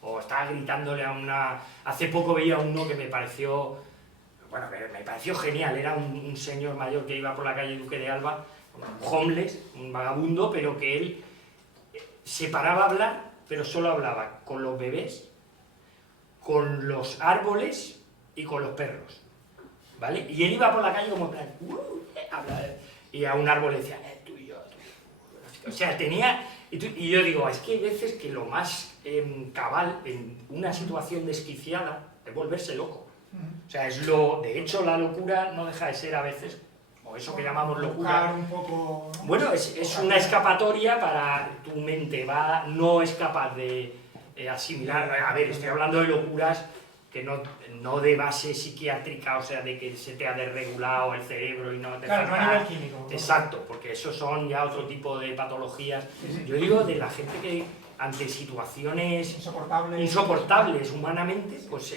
o está gritándole a una... Hace poco veía uno que me pareció genial, era un señor mayor que iba por la calle Duque de Alba, un homeless, un vagabundo, pero que él se paraba a hablar, pero solo hablaba con los bebés, con los árboles y con los perros, ¿vale? Y él iba por la calle como en plan, y a un árbol le decía, tú y yo. O sea, tenía... Y yo digo, es que hay veces que lo más cabal en una situación desquiciada es volverse loco. O sea, de hecho, la locura no deja de ser a veces, o eso que llamamos locura. Un poco, ¿no? Bueno, es una escapatoria para tu mente, no es capaz de asimilar. A ver, estoy hablando de locuras que no de base psiquiátrica, o sea, de que se te ha desregulado el cerebro y no te Claro, no a nivel químico. Exacto, porque eso son ya otro tipo de patologías. Yo digo de la gente que ante situaciones insoportables humanamente, pues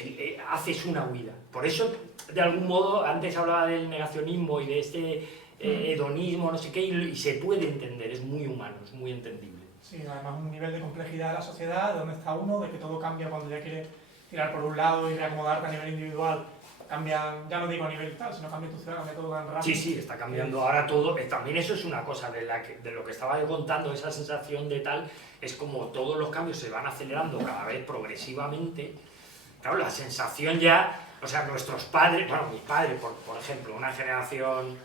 haces una huida. Por eso, de algún modo, antes hablaba del negacionismo y de este hedonismo, no sé qué, y se puede entender, es muy humano, es muy entendible. Sí, además un nivel de complejidad de la sociedad, de dónde está uno, de que todo cambia cuando ya quiere tirar por un lado y reacomodarte a nivel individual. Cambian, ya no digo a nivel tal, sino cambia tu ciudad, cambia todo tan rápido. Sí, sí, está cambiando ahora todo. También eso es una cosa de lo que estaba yo contando, esa sensación de tal, es como todos los cambios se van acelerando cada vez progresivamente. Claro, la sensación ya, o sea, nuestros padres, bueno, mis padres, por ejemplo, una generación,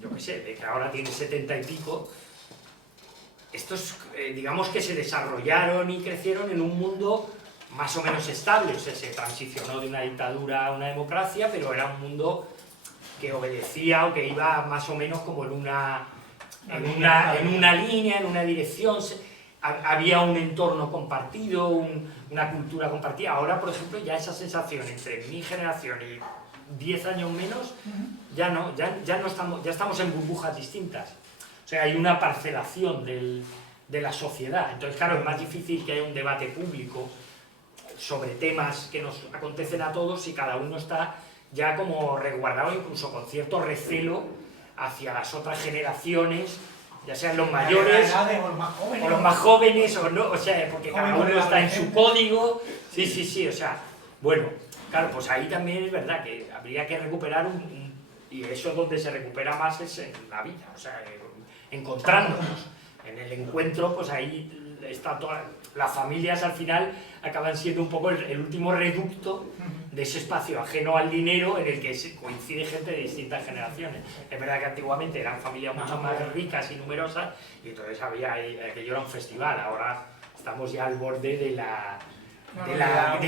yo qué sé, de que ahora tiene 70 y pico, estos, digamos que se desarrollaron y crecieron en un mundo más o menos estable, o sea, se transicionó de una dictadura a una democracia, pero era un mundo que obedecía o que iba más o menos como en una línea, en una dirección, había un entorno compartido, una cultura compartida. Ahora, por ejemplo, ya esa sensación entre mi generación y 10 años menos, ya no estamos, ya estamos en burbujas distintas. O sea, hay una parcelación de la sociedad. Entonces, claro, es más difícil que haya un debate público sobre temas que nos acontecen a todos y cada uno está ya como resguardado, incluso con cierto recelo hacia las otras generaciones, ya sean los mayores o los más jóvenes, o no, o sea, porque cada uno está en su código. Sí, o sea, bueno, claro, pues ahí también es verdad que habría que recuperar y eso es donde se recupera más, es en la vida, o sea, encontrándonos. En el encuentro, pues ahí está toda. Las familias al final acaban siendo un poco el último reducto de ese espacio ajeno al dinero en el que coincide gente de distintas generaciones. Es verdad que antiguamente eran familias mucho más ricas y numerosas y entonces aquello era un festival. Ahora estamos ya al borde de lo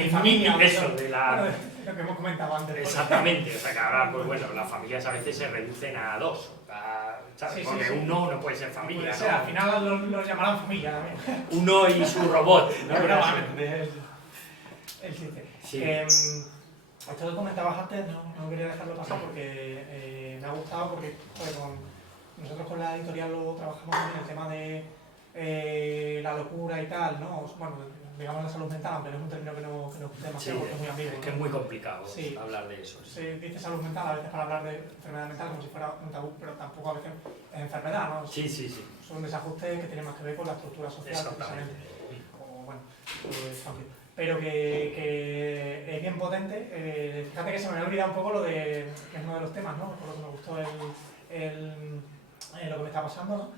que hemos comentado antes. Exactamente, o sea que ahora, pues bueno, las familias a veces se reducen a dos, ¿sabes? Porque uno no puede ser familia, puede ser, ¿no? al final los llamarán familia también. Uno y su robot, ¿no? El chiste. Sí. Esto que comentabas antes, no quería dejarlo pasar porque me ha gustado, porque nosotros con la editorial lo trabajamos en el tema de la locura y tal, ¿no? Bueno, digamos la salud mental, aunque no es un término que nos guste demasiado, porque es muy ambiguo. Es que es muy complicado hablar de eso. Se dice salud mental a veces para hablar de enfermedad mental como si fuera un tabú, pero tampoco a veces es enfermedad, ¿no? Sí. Son desajustes que tienen más que ver con la estructura social, precisamente. O, bueno, pero que es bien potente. Fíjate que se me había olvidado un poco lo de, que es uno de los temas, ¿no? Por lo que me gustó lo que me está pasando, ¿no?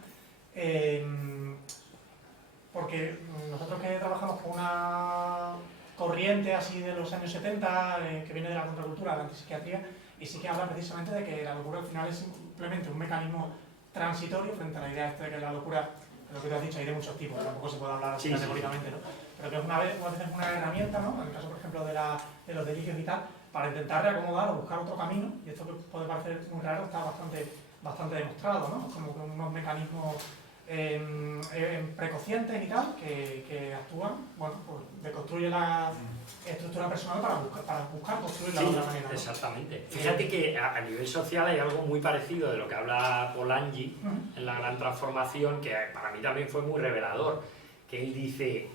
Porque nosotros que trabajamos con una corriente así de los años 70, que viene de la contracultura, de la antipsiquiatría, y sí que habla precisamente de que la locura al final es simplemente un mecanismo transitorio frente a la idea de que la locura, lo que tú has dicho, hay de muchos tipos, tampoco se puede hablar así categóricamente, ¿no? Pero que es una vez una herramienta, ¿no? En el caso, por ejemplo, de los delirios y tal, para intentar reacomodar o buscar otro camino, y esto que puede parecer muy raro está bastante demostrado, ¿no? Como que unos mecanismos preconscientes y tal, que actúan, bueno, pues deconstruye la estructura personal para buscar construirla de otra manera, ¿no? Exactamente. Fíjate que a nivel social hay algo muy parecido de lo que habla Polanyi en La Gran Transformación, que para mí también fue muy revelador, que él dice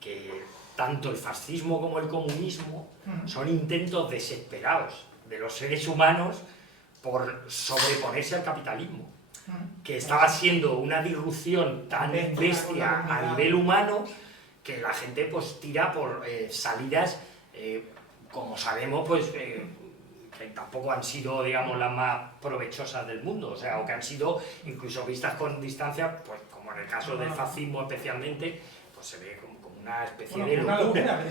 que tanto el fascismo como el comunismo son intentos desesperados de los seres humanos por sobreponerse al capitalismo, que estaba siendo una disrupción tan bestia a nivel humano que la gente pues tira por salidas, como sabemos, pues que tampoco han sido, digamos, las más provechosas del mundo, o sea, o que han sido incluso vistas con distancia, pues como en el caso del fascismo especialmente, pues se ve como una especie de locura.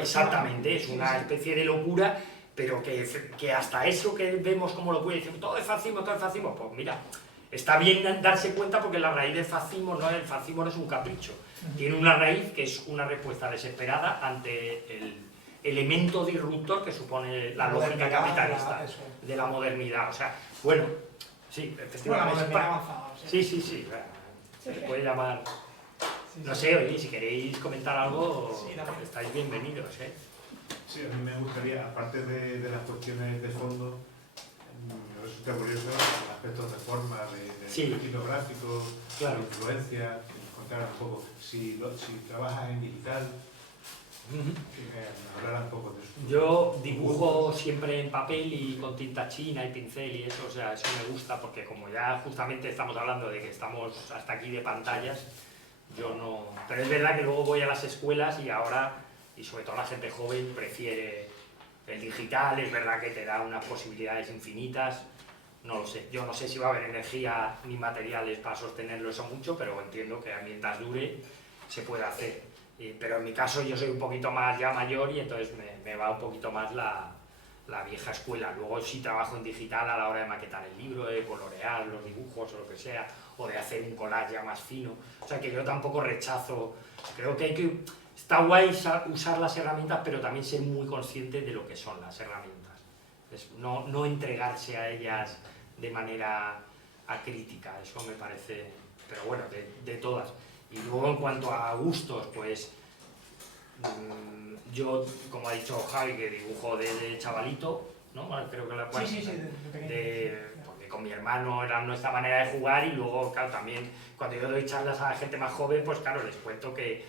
Exactamente, es una especie de locura, pero que hasta eso que vemos como locura, y decimos, todo es fascismo, pues mira, está bien darse cuenta porque la raíz del fascismo no es un capricho, tiene una raíz que es una respuesta desesperada ante el elemento disruptor que supone la lógica capitalista de la modernidad. O sea, bueno, sí, efectivamente. La modernidad avanzada. Sí, se le puede llamar. No sé, oye, si queréis comentar algo, estáis bienvenidos, ¿eh? Sí, a mí me gustaría, aparte de las cuestiones de fondo, me resulta curioso los aspectos de forma, de estilo gráfico, de influencia, con contaras un poco, si trabajas en digital, que me hablaras un poco de eso. Yo dibujo siempre en papel y con tinta china y pincel y eso, o sea, eso me gusta porque como ya justamente estamos hablando de que estamos hasta aquí de pantallas, yo no... Pero es verdad que luego voy a las escuelas y ahora, y sobre todo la gente joven, prefiere el digital, es verdad que te da unas posibilidades infinitas, no lo sé, yo no sé si va a haber energía ni materiales para sostenerlo eso mucho, pero entiendo que mientras dure se puede hacer. Pero en mi caso yo soy un poquito más ya mayor y entonces me va un poquito más la vieja escuela. Luego sí trabajo en digital a la hora de maquetar el libro, de colorear los dibujos o lo que sea, o de hacer un collage ya más fino. O sea que yo tampoco rechazo, creo que hay que... Está guay usar las herramientas, pero también ser muy consciente de lo que son las herramientas. No entregarse a ellas de manera acrítica, eso me parece... Pero bueno, de todas. Y luego en cuanto a gustos, pues yo, como ha dicho Javi, que dibujo desde chavalito, ¿no? Creo que Sí, de pequeño. porque con mi hermano era nuestra manera de jugar y luego, claro, también cuando yo doy charlas a la gente más joven, pues claro, les cuento que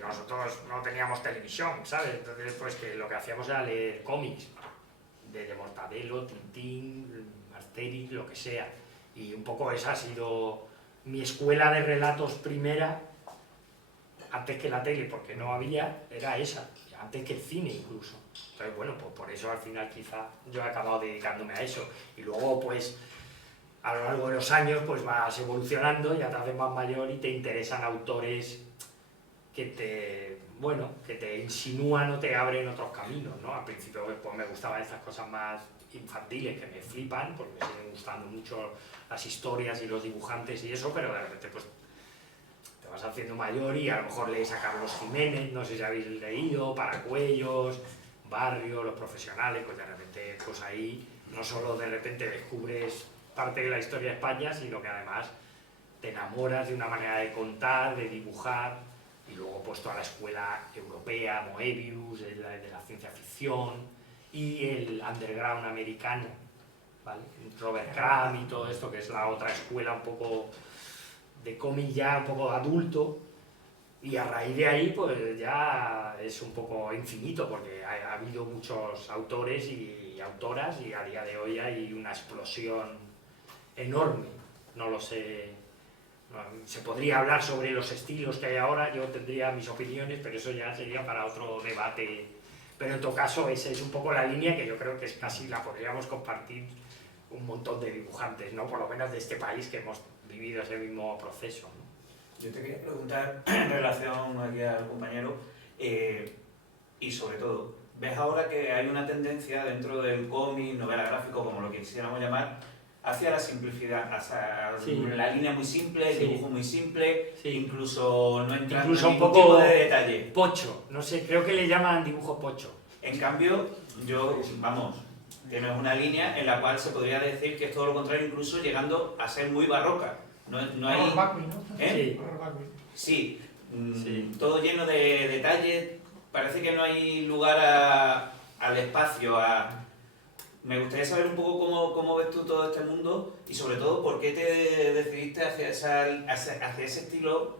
nosotros no teníamos televisión, ¿sabes? Entonces, pues que lo que hacíamos era leer cómics, de Mortadelo, Tintín, Asterix, lo que sea. Y un poco esa ha sido mi escuela de relatos primera, antes que la tele, porque no había, era esa, antes que el cine incluso. Entonces, bueno, pues por eso al final quizá yo he acabado dedicándome a eso. Y luego, pues, a lo largo de los años, pues vas evolucionando, ya te haces más mayor y te interesan autores que te insinúan o te abren otros caminos, ¿no? Al principio pues, me gustaban estas cosas más infantiles que me flipan, porque me siguen gustando mucho las historias y los dibujantes y eso, pero de repente pues te vas haciendo mayor y a lo mejor lees a Carlos Jiménez, no sé si habéis leído, Paracuellos, Barrio, Los Profesionales, pues de repente pues ahí no solo de repente descubres parte de la historia de España, sino que además te enamoras de una manera de contar, de dibujar. Y luego pues toda la escuela europea, Moebius, de la ciencia ficción y el underground americano, ¿vale? Robert Crumb y todo esto, que es la otra escuela un poco de cómic ya un poco adulto, y a raíz de ahí pues ya es un poco infinito, porque ha habido muchos autores y autoras y a día de hoy hay una explosión enorme, no lo sé. Se podría hablar sobre los estilos que hay ahora, yo tendría mis opiniones, pero eso ya sería para otro debate. Pero en todo caso, esa es un poco la línea que yo creo que es casi la podríamos compartir un montón de dibujantes, ¿no? Por lo menos de este país que hemos vivido ese mismo proceso, ¿no? Yo te quería preguntar en relación aquí al compañero, y sobre todo, ¿ves ahora que hay una tendencia dentro del cómic, novela gráfico, como lo quisiéramos llamar, hacia la simplicidad, hacia la línea muy simple, el dibujo muy simple, incluso no entrando en ningún tipo de detalle? Pocho, no sé, creo que le llaman dibujo pocho. En cambio, tienes una línea en la cual se podría decir que es todo lo contrario, incluso llegando a ser muy barroca. No hay... ¿Eh? Sí, todo lleno de detalles, parece que no hay lugar al espacio, Me gustaría saber un poco cómo ves tú todo este mundo y sobre todo por qué te decidiste hacia ese estilo.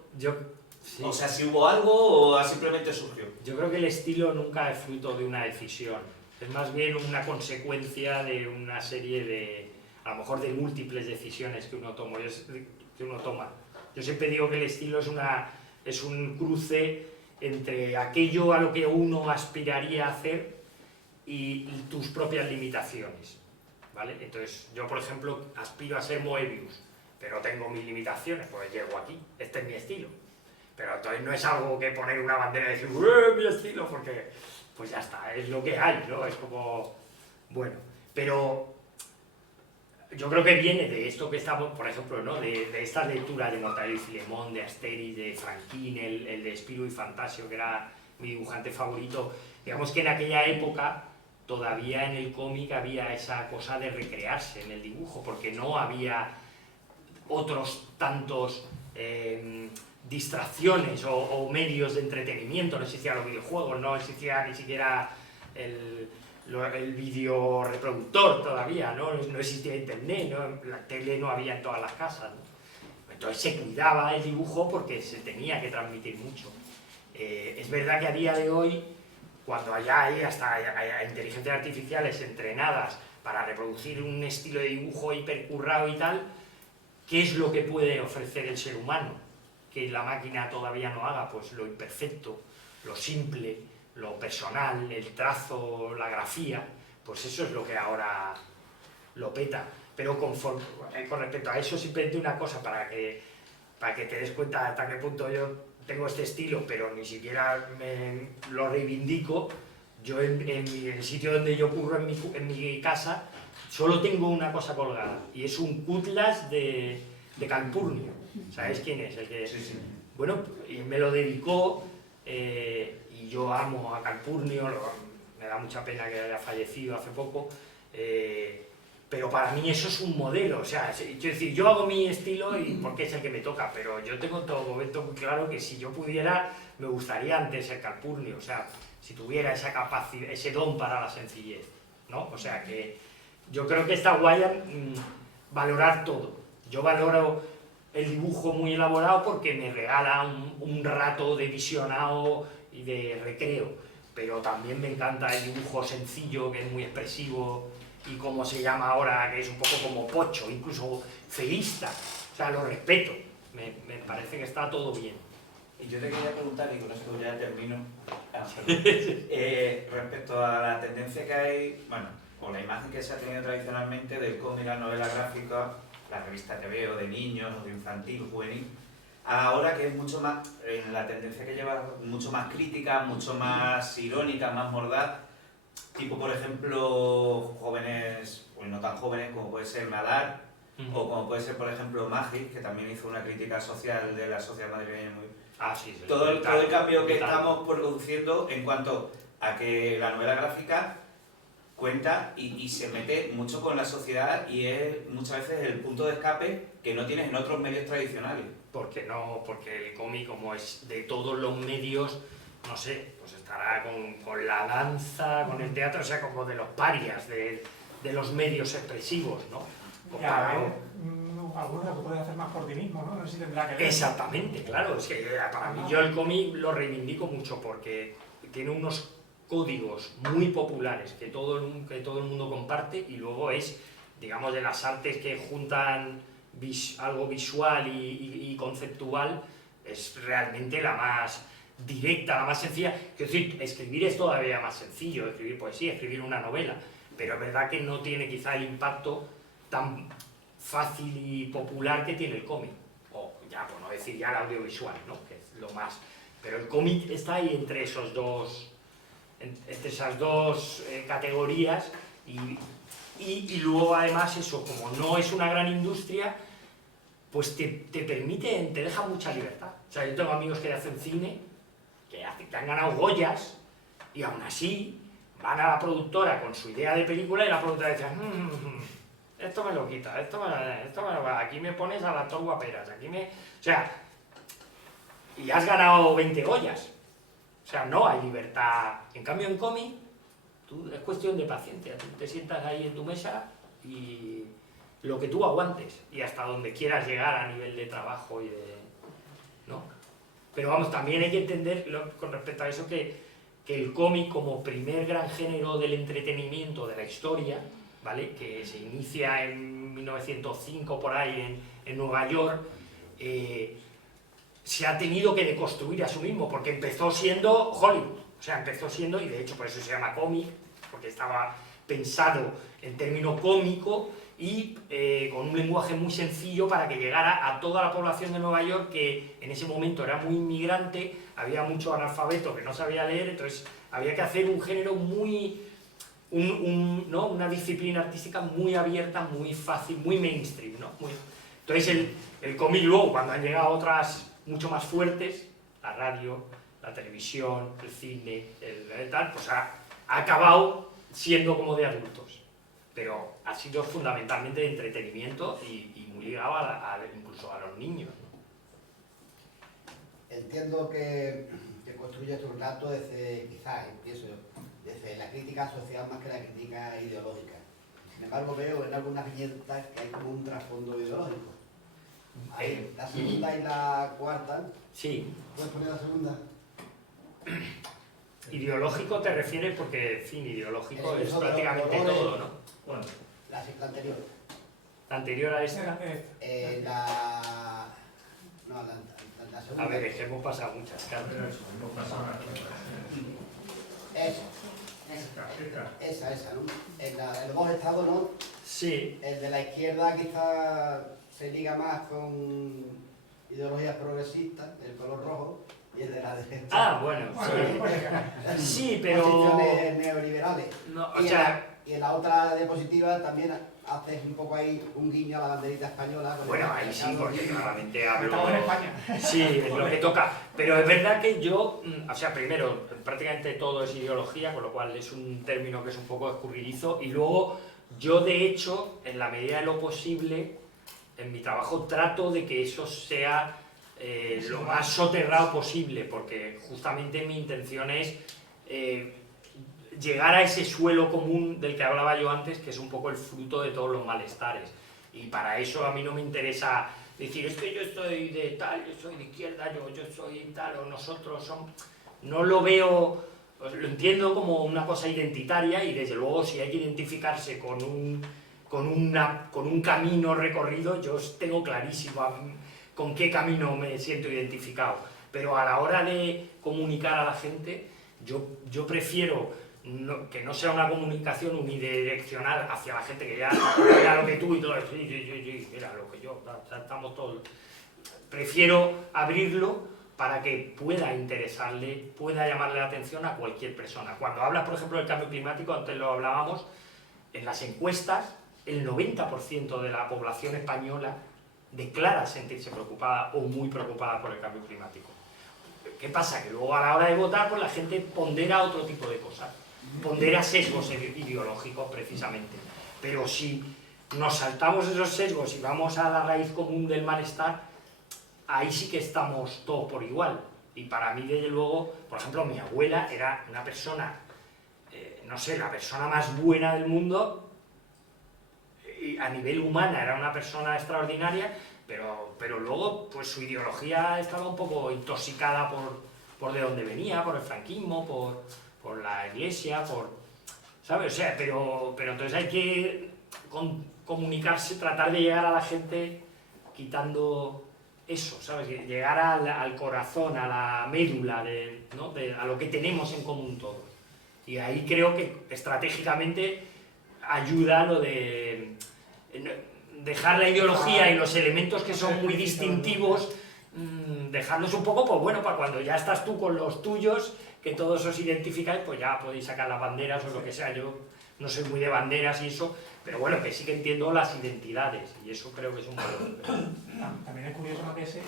O sea, si hubo algo o simplemente surgió. Yo creo que el estilo nunca es fruto de una decisión, es más bien una consecuencia de una serie de, a lo mejor de múltiples decisiones que uno toma. Yo siempre digo que el estilo es un cruce entre aquello a lo que uno aspiraría a hacer y tus propias limitaciones, ¿vale? Entonces, yo por ejemplo aspiro a ser Moebius, pero tengo mis limitaciones, pues llego aquí, este es mi estilo. Pero entonces no es algo que poner una bandera y decir mi estilo, porque pues ya está, es lo que hay, ¿no? Es como, bueno, pero yo creo que viene de esto que estamos, por ejemplo, ¿no? de esta lectura de Mortadelo y Filemón, de Asterix, de Franquín, el de Spirou y Fantasio, que era mi dibujante favorito. Digamos que en aquella época todavía en el cómic había esa cosa de recrearse en el dibujo, porque no había otros tantos distracciones o medios de entretenimiento, no existían los videojuegos, no existía ni siquiera el video reproductor todavía, no existía internet, ¿no? La tele no había en todas las casas, ¿no? Entonces se cuidaba el dibujo porque se tenía que transmitir mucho. Es verdad que a día de hoy, cuando allá hay hasta inteligencias artificiales entrenadas para reproducir un estilo de dibujo hipercurrado y tal, ¿qué es lo que puede ofrecer el ser humano? Que la máquina todavía no haga, pues lo imperfecto, lo simple, lo personal, el trazo, la grafía, pues eso es lo que ahora lo peta. Pero con respecto a eso, simplemente una cosa para que te des cuenta hasta qué punto yo tengo este estilo, pero ni siquiera lo reivindico. Yo en el sitio donde yo curro, en mi casa, solo tengo una cosa colgada, y es un cutlass de Calpurnio. ¿Sabéis quién es? El que, Sí. bueno, y me lo dedicó, y yo amo a Calpurnio, me da mucha pena que haya fallecido hace poco, pero para mí eso es un modelo. O sea, quiero decir, yo hago mi estilo y porque es el que me toca, pero yo tengo en todo momento muy claro que si yo pudiera, me gustaría antes ser Calpurnio, o sea, si tuviera esa capacidad, ese don para la sencillez, ¿no? O sea que yo creo que está guay valorar todo. Yo valoro el dibujo muy elaborado porque me regala un rato de visionado y de recreo, pero también me encanta el dibujo sencillo, que es muy expresivo, y como se llama ahora, que es un poco como pocho, incluso feísta. O sea, lo respeto, me parece que está todo bien. Y yo te quería preguntar, y con eso ya termino, respecto a la tendencia que hay, bueno, o la imagen que se ha tenido tradicionalmente del cómic, la novela gráfica, la revista TVO de niños, o de infantil, juvenil, ahora que es mucho más, en la tendencia que lleva, mucho más crítica, mucho más irónica, más mordaz, tipo por ejemplo jóvenes, o no tan jóvenes como puede ser Nadar, o como puede ser por ejemplo Magis, que también hizo una crítica social de la sociedad madrileña muy... Sí, todo el cambio que estamos produciendo en cuanto a que la novela gráfica cuenta y se mete mucho con la sociedad, y es muchas veces el punto de escape que no tienes en otros medios tradicionales. Porque el cómic, como es de todos los medios, no sé, pues estará con la danza, con el teatro, o sea, como de los parias, de los medios expresivos, ¿no? Algunos lo que puedes hacer más por ti mismo, ¿no? No sé si tendrá que ver. Exactamente, claro. Es que para mí, yo el cómic lo reivindico mucho porque tiene unos códigos muy populares que todo el mundo comparte, y luego es, digamos, de las artes que juntan algo visual y conceptual, es realmente la más directa, la más sencilla. Quiero decir, escribir es todavía más sencillo, escribir poesía, escribir una novela, pero es verdad que no tiene quizá el impacto tan fácil y popular que tiene el cómic, o ya por no decir ya el audiovisual, ¿no? Que es lo más. Pero el cómic está ahí entre esas dos categorías, y luego además eso, como no es una gran industria, pues te deja mucha libertad. O sea, yo tengo amigos que hacen cine, que han ganado Goyas, y aún así van a la productora con su idea de película, y la productora dice, esto me lo quita, aquí me pones al actor guaperas, o sea, y has ganado 20 Goyas. O sea, no hay libertad. En cambio, en cómic, es cuestión de paciencia. Tú te sientas ahí en tu mesa y lo que tú aguantes, y hasta donde quieras llegar a nivel de trabajo ¿no? Pero vamos, también hay que entender con respecto a eso que el cómic, como primer gran género del entretenimiento de la historia, ¿vale? Que se inicia en 1905 por ahí en Nueva York, se ha tenido que deconstruir a sí mismo, porque empezó siendo Hollywood. O sea, empezó siendo, y de hecho por eso se llama cómic, porque estaba pensado en término cómico y con un lenguaje muy sencillo para que llegara a toda la población de Nueva York, que en ese momento era muy inmigrante, había mucho analfabeto que no sabía leer, entonces había que hacer un género muy... ¿no? Una disciplina artística muy abierta, muy fácil, muy mainstream, ¿no? Entonces el cómic luego, cuando han llegado otras mucho más fuertes, la radio, la televisión, el cine, pues ha acabado siendo como de adultos, pero ha sido fundamentalmente de entretenimiento y muy ligado incluso a los niños, ¿no? Entiendo que construye tu relato desde, quizás, pienso yo, desde la crítica social más que la crítica ideológica. Sin embargo, veo en algunas viñetas que hay como un trasfondo ideológico. Ahí, la segunda y la cuarta. Sí. ¿Puedes poner la segunda? Ideológico te refieres porque, en fin, ideológico El es uso de los prácticamente colores. todo, ¿no? Bueno, La anterior. La anterior a esta. No, la segunda. A ver, es que hemos pasado muchas, claro. no pasa nada. Esa, ¿no? En los dos estados, ¿no? Sí, El de la izquierda quizás se liga más con ideologías progresistas, el color rojo, y el de la derecha. ah, bueno, sí. Sí, pero... Posiciones neoliberales. No, o Y, sea, y en la otra diapositiva también haces un poco ahí un guiño a la banderita española. bueno, ahí sí, porque claramente hablo... Estamos en España. Sí, es lo que toca. Pero es verdad que yo, o sea, primero, prácticamente todo es ideología, con lo cual es un término que es un poco escurridizo. Y luego, yo de hecho, en la medida de lo posible, en mi trabajo trato de que eso sea lo más soterrado posible, porque justamente mi intención es llegar a ese suelo común del que hablaba yo antes, que es un poco el fruto de todos los malestares. Y para eso a mí no me interesa decir, es que yo soy de tal, yo soy de izquierda, yo soy tal, o nosotros somos... No lo veo, lo entiendo como una cosa identitaria y desde luego si hay que identificarse con un camino recorrido, yo tengo clarísimo con qué camino me siento identificado. Pero a la hora de comunicar a la gente, yo prefiero que no sea una comunicación unidireccional hacia la gente que ya mira lo que tú y todo, sí, mira lo que yo, estamos todos. Prefiero abrirlo para que pueda interesarle, pueda llamarle la atención a cualquier persona. Cuando hablas, por ejemplo, del cambio climático, antes lo hablábamos, en las encuestas, el 90% de la población española declara sentirse preocupada o muy preocupada por el cambio climático. ¿Qué pasa? Que luego a la hora de votar, pues la gente pondera otro tipo de cosas. Pondera sesgos ideológicos, precisamente. Pero si nos saltamos esos sesgos y vamos a la raíz común del malestar, ahí sí que estamos todos por igual. Y para mí, desde luego, por ejemplo, mi abuela era una persona, no sé, la persona más buena del mundo, y a nivel humana era una persona extraordinaria, pero luego pues su ideología estaba un poco intoxicada por de dónde venía, por el franquismo, por la iglesia, ¿sabes? O sea, pero entonces hay que comunicarse, tratar de llegar a la gente quitando eso, ¿sabes? Llegar al corazón, a la médula, ¿no? A lo que tenemos en común todos. Y ahí creo que estratégicamente ayuda lo de dejar la ideología y los elementos que son muy distintivos, dejarlos un poco, pues bueno, para cuando ya estás tú con los tuyos, que todos os identificáis, pues ya podéis sacar las banderas o lo que sea. Yo no soy muy de banderas y eso, pero bueno, que sí que entiendo las identidades, y eso creo que es un valor. También es curioso, ¿no?, que es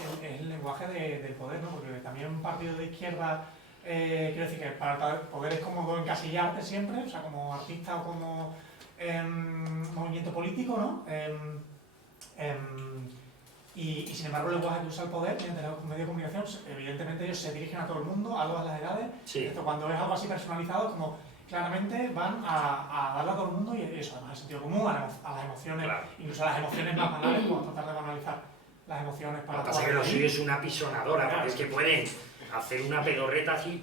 el lenguaje del poder, ¿no? Porque también un partido de izquierda, quiero decir que para el poder es como encasillarte siempre, o sea, como artista o como movimiento político, ¿no? Y sin embargo el lenguaje que usa el poder mediante los medios de comunicación, evidentemente ellos se dirigen a todo el mundo, a todas las edades. Sí. Esto, cuando es algo así personalizado, como claramente van a darle a todo el mundo, y eso, además el sentido común, a las emociones, claro. Incluso a las emociones más banales, como tratar de banalizar las emociones para... Lo que pasa es que lo suyo es una pisonadora, porque es que pueden hacer una pedorreta así,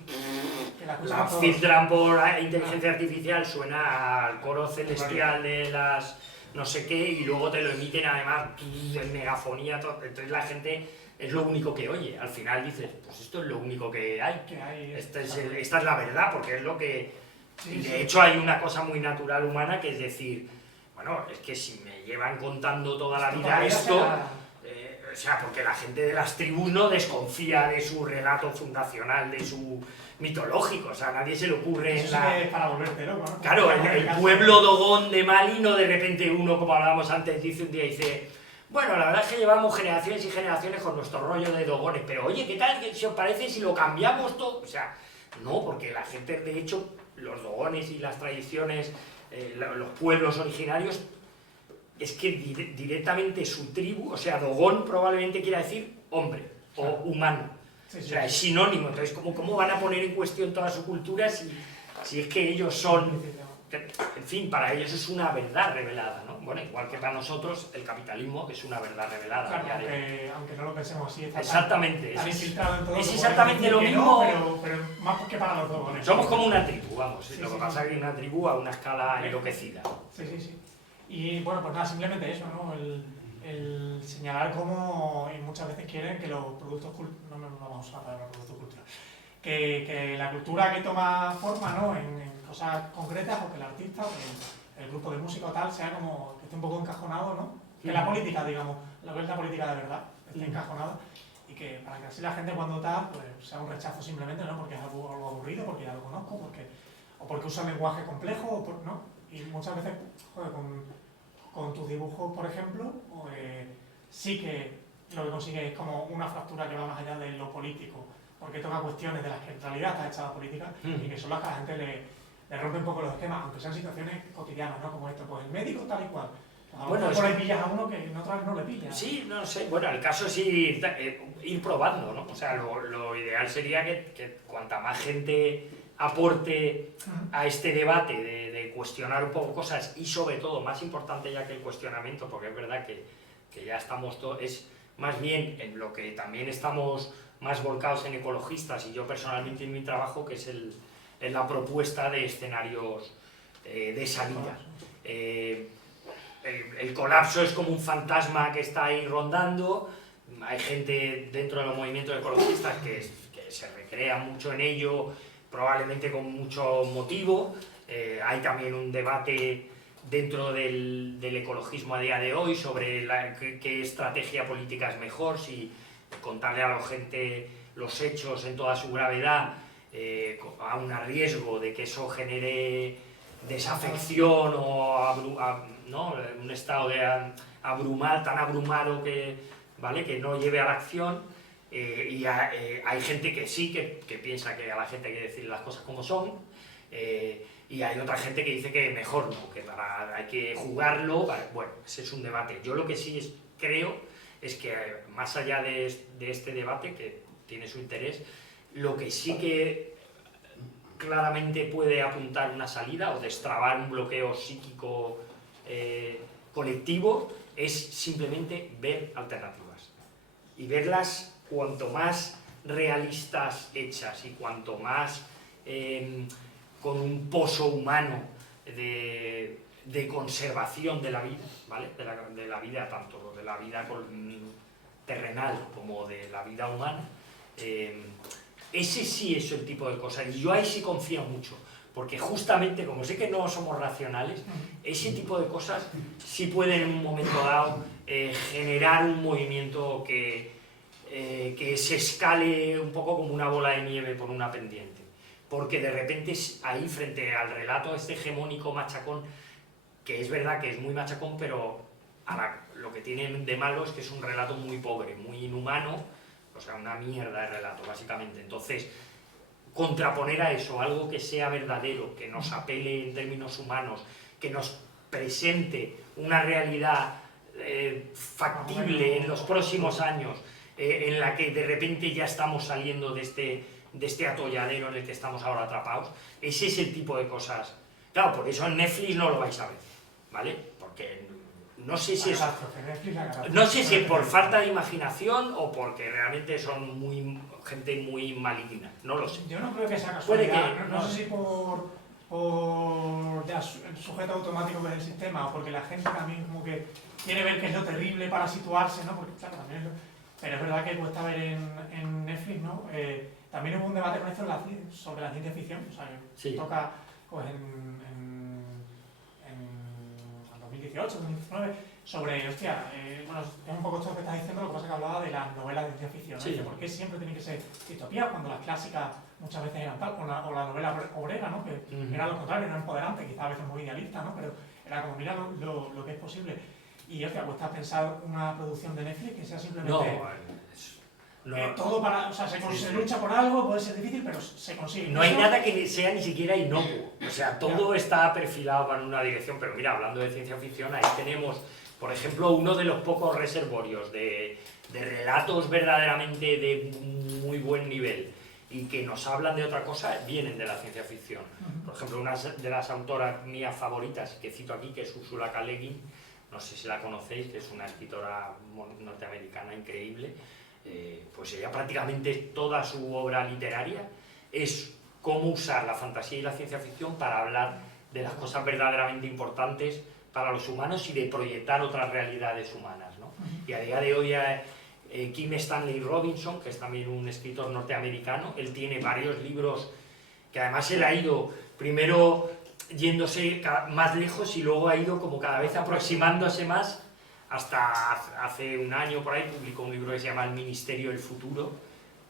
la filtran por inteligencia artificial, suena al coro celestial de las no sé qué, y luego te lo emiten además en megafonía, todo. Entonces la gente es lo único que oye. Al final dices, pues esto es lo único que hay. Esta es la verdad, porque es lo que... Sí, y de hecho hay una cosa muy natural humana, que es decir, bueno, es que si me llevan contando toda la vida esto... o sea, porque la gente de las tribus no desconfía de su relato fundacional, de su mitológico, o sea, a nadie se le ocurre eso sí que es para volverte loco, ¿no? Claro, el pueblo dogón de Mali, no de repente uno, como hablábamos antes, dice un día, dice, bueno, la verdad es que llevamos generaciones y generaciones con nuestro rollo de dogones, pero oye, ¿qué tal si os parece si lo cambiamos todo? O sea, no, porque la gente, de hecho, los dogones y las tradiciones, los pueblos originarios, es que directamente su tribu, o sea, dogón probablemente quiera decir hombre o humano. Sí, o sea, es sinónimo. Entonces, ¿cómo van a poner en cuestión toda su cultura si es que ellos son en fin, para ellos es una verdad revelada, ¿no? Bueno, igual que para nosotros el capitalismo es una verdad revelada. Claro, aunque no lo pensemos así, está exactamente, tan infiltrado en todo. Es exactamente lo mismo. No, pero más que para los dos. ¿no? Somos como una tribu, vamos. Sí, lo que sí, pasa es que una tribu a una escala Sí. enloquecida. Sí. Y bueno, pues nada, simplemente eso, ¿no? El señalar cómo, y muchas veces quieren que los productos no vamos a usar la palabra productos culturales, que la cultura que toma forma, ¿no? En cosas concretas, o que el artista, o que el grupo de música o tal, sea como que esté un poco encajonado, ¿no? Que la política, digamos, lo que es la política de verdad, esté encajonada, y que para que así la gente cuando tal, pues sea un rechazo simplemente, ¿no? Porque es algo aburrido, porque ya lo conozco, o porque usa un lenguaje complejo, ¿no? Y muchas veces, joder, con tus dibujos, por ejemplo, sí que lo que consigue es como una fractura que va más allá de lo político, porque toca cuestiones de las que en realidad está hecha la política y que son las que a la gente le rompe un poco los esquemas, aunque sean situaciones cotidianas, ¿no? Como esto, pues el médico tal y cual. A lo Bueno, mejor por ahí pillas a uno que en otras no le pillas. Sí, no sé. Bueno, el caso es ir probando, ¿no? O sea, lo ideal sería que cuanta más gente aporte a este debate de cuestionar un poco cosas y sobre todo, más importante ya que el cuestionamiento, porque es verdad que ya estamos todos, es más bien en lo que también estamos más volcados en ecologistas y yo personalmente en mi trabajo, que es en la propuesta de escenarios de salida. El colapso es como un fantasma que está ahí rondando, hay gente dentro de los movimientos ecologistas que se recrea mucho en ello, probablemente con mucho motivo. Hay también un debate dentro del ecologismo a día de hoy sobre qué estrategia política es mejor, si contarle a la gente los hechos en toda su gravedad, a un riesgo de que eso genere desafección o ¿no? Un estado de tan abrumado que no lleve a la acción. Y hay gente que sí, que piensa que a la gente hay que decir las cosas como son, y hay otra gente que dice que mejor no, que hay que jugarlo. Bueno, ese es un debate. Yo lo que sí creo es que más allá de este debate, que tiene su interés, lo que sí que claramente puede apuntar una salida o destrabar un bloqueo psíquico colectivo es simplemente ver alternativas y verlas cuanto más realistas hechas y cuanto más con un pozo humano de conservación de la vida, ¿vale? De la vida, tanto de la vida terrenal como de la vida humana. Ese sí es el tipo de cosas, y yo ahí sí confío mucho, porque justamente, como sé que no somos racionales, ese tipo de cosas sí pueden en un momento dado generar un movimiento que se escale un poco como una bola de nieve por una pendiente, porque de repente ahí, frente al relato este hegemónico machacón, que es verdad que es muy machacón, pero lo que tiene de malo es que es un relato muy pobre, muy inhumano, o sea, una mierda de relato, básicamente. Entonces, contraponer a eso algo que sea verdadero, que nos apele en términos humanos, que nos presente una realidad factible en los próximos años, en la que de repente ya estamos saliendo de este atolladero en el que estamos ahora atrapados, ese es el tipo de cosas. Claro, por eso en Netflix no lo vais a ver, ¿vale? Porque no sé si es por falta de imaginación o porque realmente son gente muy maligna, no lo sé. Yo no creo que sea casualidad, no sé si por ya el sujeto automático que es el sistema, o porque la gente también como que quiere ver qué es lo terrible para situarse, ¿no? Porque claro, también pero es verdad que cuesta ver en Netflix, ¿no? También hubo un debate con esto sobre la ciencia ficción, o sea, que sí. toca pues en 2018, 2019, sobre, hostia, bueno, es un poco esto que estás diciendo, lo que pasa es que hablaba de las novelas de ciencia ficción, ¿no? Sí. ¿Por qué siempre tienen que ser distopías cuando las clásicas muchas veces eran tal, o la novela obrera, ¿no? Que era lo contrario, no empoderante, quizás a veces muy idealista, ¿no? Pero era como, mira lo que es posible. Y, hostia, cuesta pensar una producción de Netflix que sea simplemente... todo para, o sea, se lucha por algo, puede ser difícil, pero se consigue. No hay nada que sea ni siquiera inocuo, o sea, todo está perfilado para una dirección, pero mira, hablando de ciencia ficción, ahí tenemos, por ejemplo, uno de los pocos reservorios de relatos verdaderamente de muy buen nivel y que nos hablan de otra cosa vienen de la ciencia ficción. Por ejemplo, una de las autoras mías favoritas, que cito aquí, que es Ursula K. Le Guin, no sé si la conocéis, que es una escritora norteamericana increíble, pues ella prácticamente toda su obra literaria es cómo usar la fantasía y la ciencia ficción para hablar de las cosas verdaderamente importantes para los humanos y de proyectar otras realidades humanas, ¿no? Y a día de hoy Kim Stanley Robinson, que es también un escritor norteamericano, él tiene varios libros que además él ha ido primero yéndose más lejos y luego ha ido como cada vez aproximándose más, hasta hace un año por ahí publicó un libro que se llama El Ministerio del Futuro.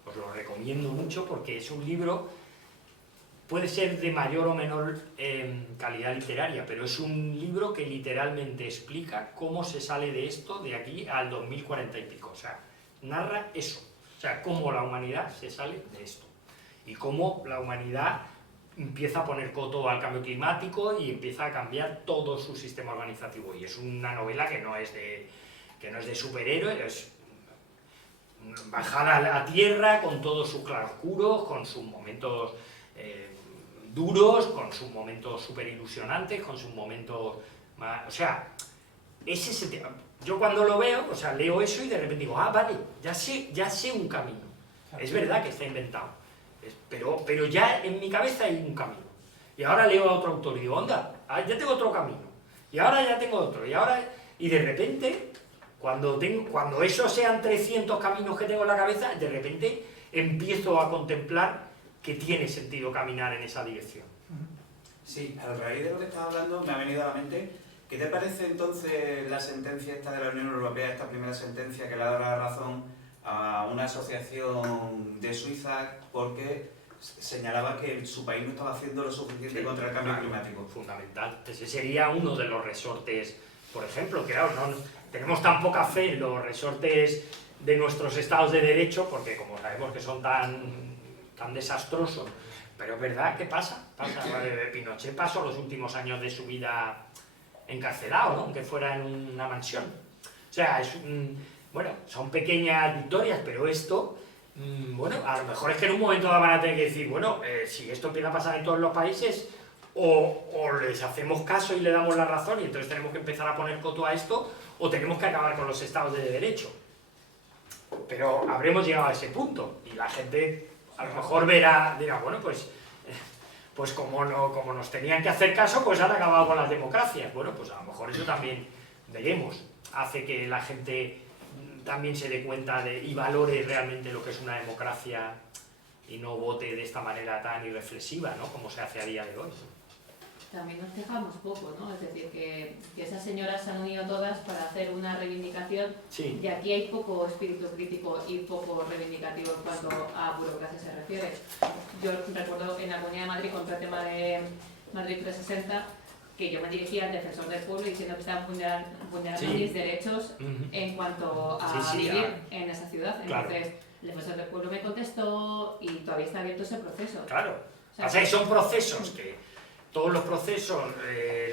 Os lo recomiendo mucho porque es un libro, puede ser de mayor o menor calidad literaria, pero es un libro que literalmente explica cómo se sale de esto de aquí al 2040 y pico. O sea, narra eso, o sea, cómo la humanidad se sale de esto y cómo la humanidad empieza a poner coto al cambio climático y empieza a cambiar todo su sistema organizativo. Y es una novela que no es de superhéroes, es bajada a la tierra con todos sus claroscuros, con sus momentos duros, con sus momentos súper ilusionantes, con sus momentos más... O sea, es ese tema. Yo cuando lo veo, o sea, leo eso y de repente digo, ah, vale, ya sé un camino. Es verdad que está inventado. Pero ya en mi cabeza hay un camino. Y ahora leo a otro autor y digo, onda, ya tengo otro camino. Y ahora ya tengo otro. Y de repente, cuando esos sean 300 caminos que tengo en la cabeza, de repente empiezo a contemplar que tiene sentido caminar en esa dirección. Sí, a raíz de lo que estás hablando me ha venido a la mente, ¿qué te parece entonces la sentencia esta de la Unión Europea, esta primera sentencia que le ha dado la razón a una asociación de Suiza porque señalaba que su país no estaba haciendo lo suficiente contra el cambio climático? Fundamental. Ese sería uno de los resortes, por ejemplo, que claro, no tenemos tan poca fe en los resortes de nuestros estados de derecho, porque como sabemos que son tan desastrosos, pero es verdad que pasa. Pinochet pasó los últimos años de su vida encarcelado, ¿no? Aunque fuera en una mansión. O sea, bueno, son pequeñas victorias, pero esto, bueno, a lo mejor es que en un momento van a tener que decir, bueno, si esto empieza a pasar en todos los países, o les hacemos caso y le damos la razón y entonces tenemos que empezar a poner coto a esto, o tenemos que acabar con los estados de derecho. Pero habremos llegado a ese punto y la gente a lo mejor dirá, bueno, pues como nos tenían que hacer caso, pues han acabado con las democracias. Bueno, pues a lo mejor eso también veremos, hace que la gente también se dé cuenta y valore realmente lo que es una democracia y no vote de esta manera tan irreflexiva, ¿no? Como se hace a día de hoy. También nos quejamos poco, ¿no? Es decir, que esas señoras se han unido todas para hacer una reivindicación, sí. Y aquí hay poco espíritu crítico y poco reivindicativo en cuanto a burocracia se refiere. Yo recuerdo en la Comunidad de Madrid, con todo el tema de Madrid 360, que yo me dirigía al defensor del pueblo diciendo que estaban vulnerando mis derechos en cuanto a vivir en esa ciudad. Entonces, el defensor del pueblo me contestó y todavía está abierto ese proceso. Claro. O sea, son procesos que... Todos los procesos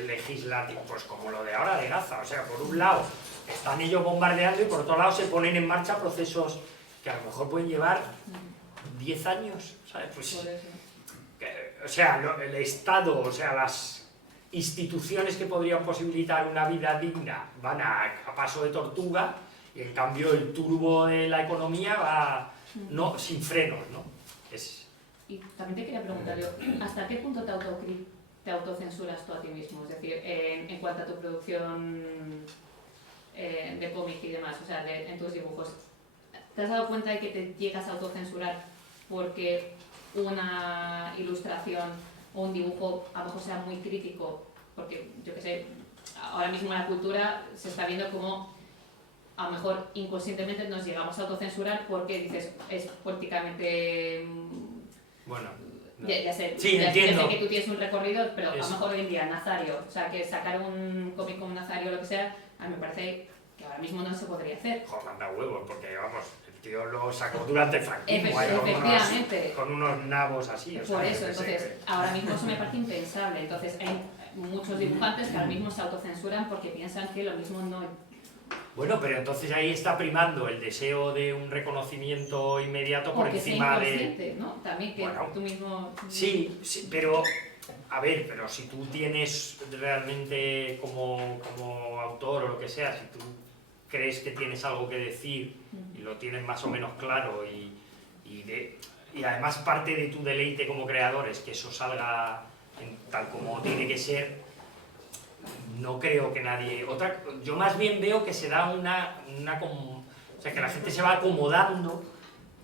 legislativos, pues como lo de ahora de Gaza, o sea, por un lado están ellos bombardeando y por otro lado se ponen en marcha procesos que a lo mejor pueden llevar 10 años, ¿sabes? Pues, o sea, el Estado, o sea, las instituciones que podrían posibilitar una vida digna van a paso de tortuga y en cambio el turbo de la economía va sin frenos, ¿no? Y también te quería preguntar yo, ¿hasta qué punto te autocensuras tú a ti mismo? Es decir, en cuanto a tu producción de cómic y demás, o sea, en tus dibujos, ¿te has dado cuenta de que te llegas a autocensurar porque una ilustración o un dibujo a lo mejor sea muy crítico? Porque, yo qué sé, ahora mismo en la cultura se está viendo como a lo mejor inconscientemente nos llegamos a autocensurar porque dices, es políticamente... Bueno... Ya sé, sí, ya sé que tú tienes un recorrido, pero a lo mejor hoy en día Nazario, o sea, que sacar un cómic como Nazario o lo que sea, a mí me parece que ahora mismo no se podría hacer. Joder, manda huevos, porque vamos, el tío lo sacó durante el franquismo, efectivamente. Con unos nabos así. O sea, por eso, entonces, ahora mismo eso me parece impensable. Entonces, hay muchos dibujantes que ahora mismo se autocensuran porque piensan que lo mismo no... Bueno, pero entonces ahí está primando el deseo de un reconocimiento inmediato por O que sea encima de... inconsciente, ¿no? También que Bueno, tú mismo... Sí, sí, pero... A ver, pero si tú tienes realmente como autor o lo que sea, si tú crees que tienes algo que decir y lo tienes más o menos claro y además parte de tu deleite como creador es que eso salga tal como tiene que ser, no creo que nadie... yo más bien veo que se da o sea, que la gente se va acomodando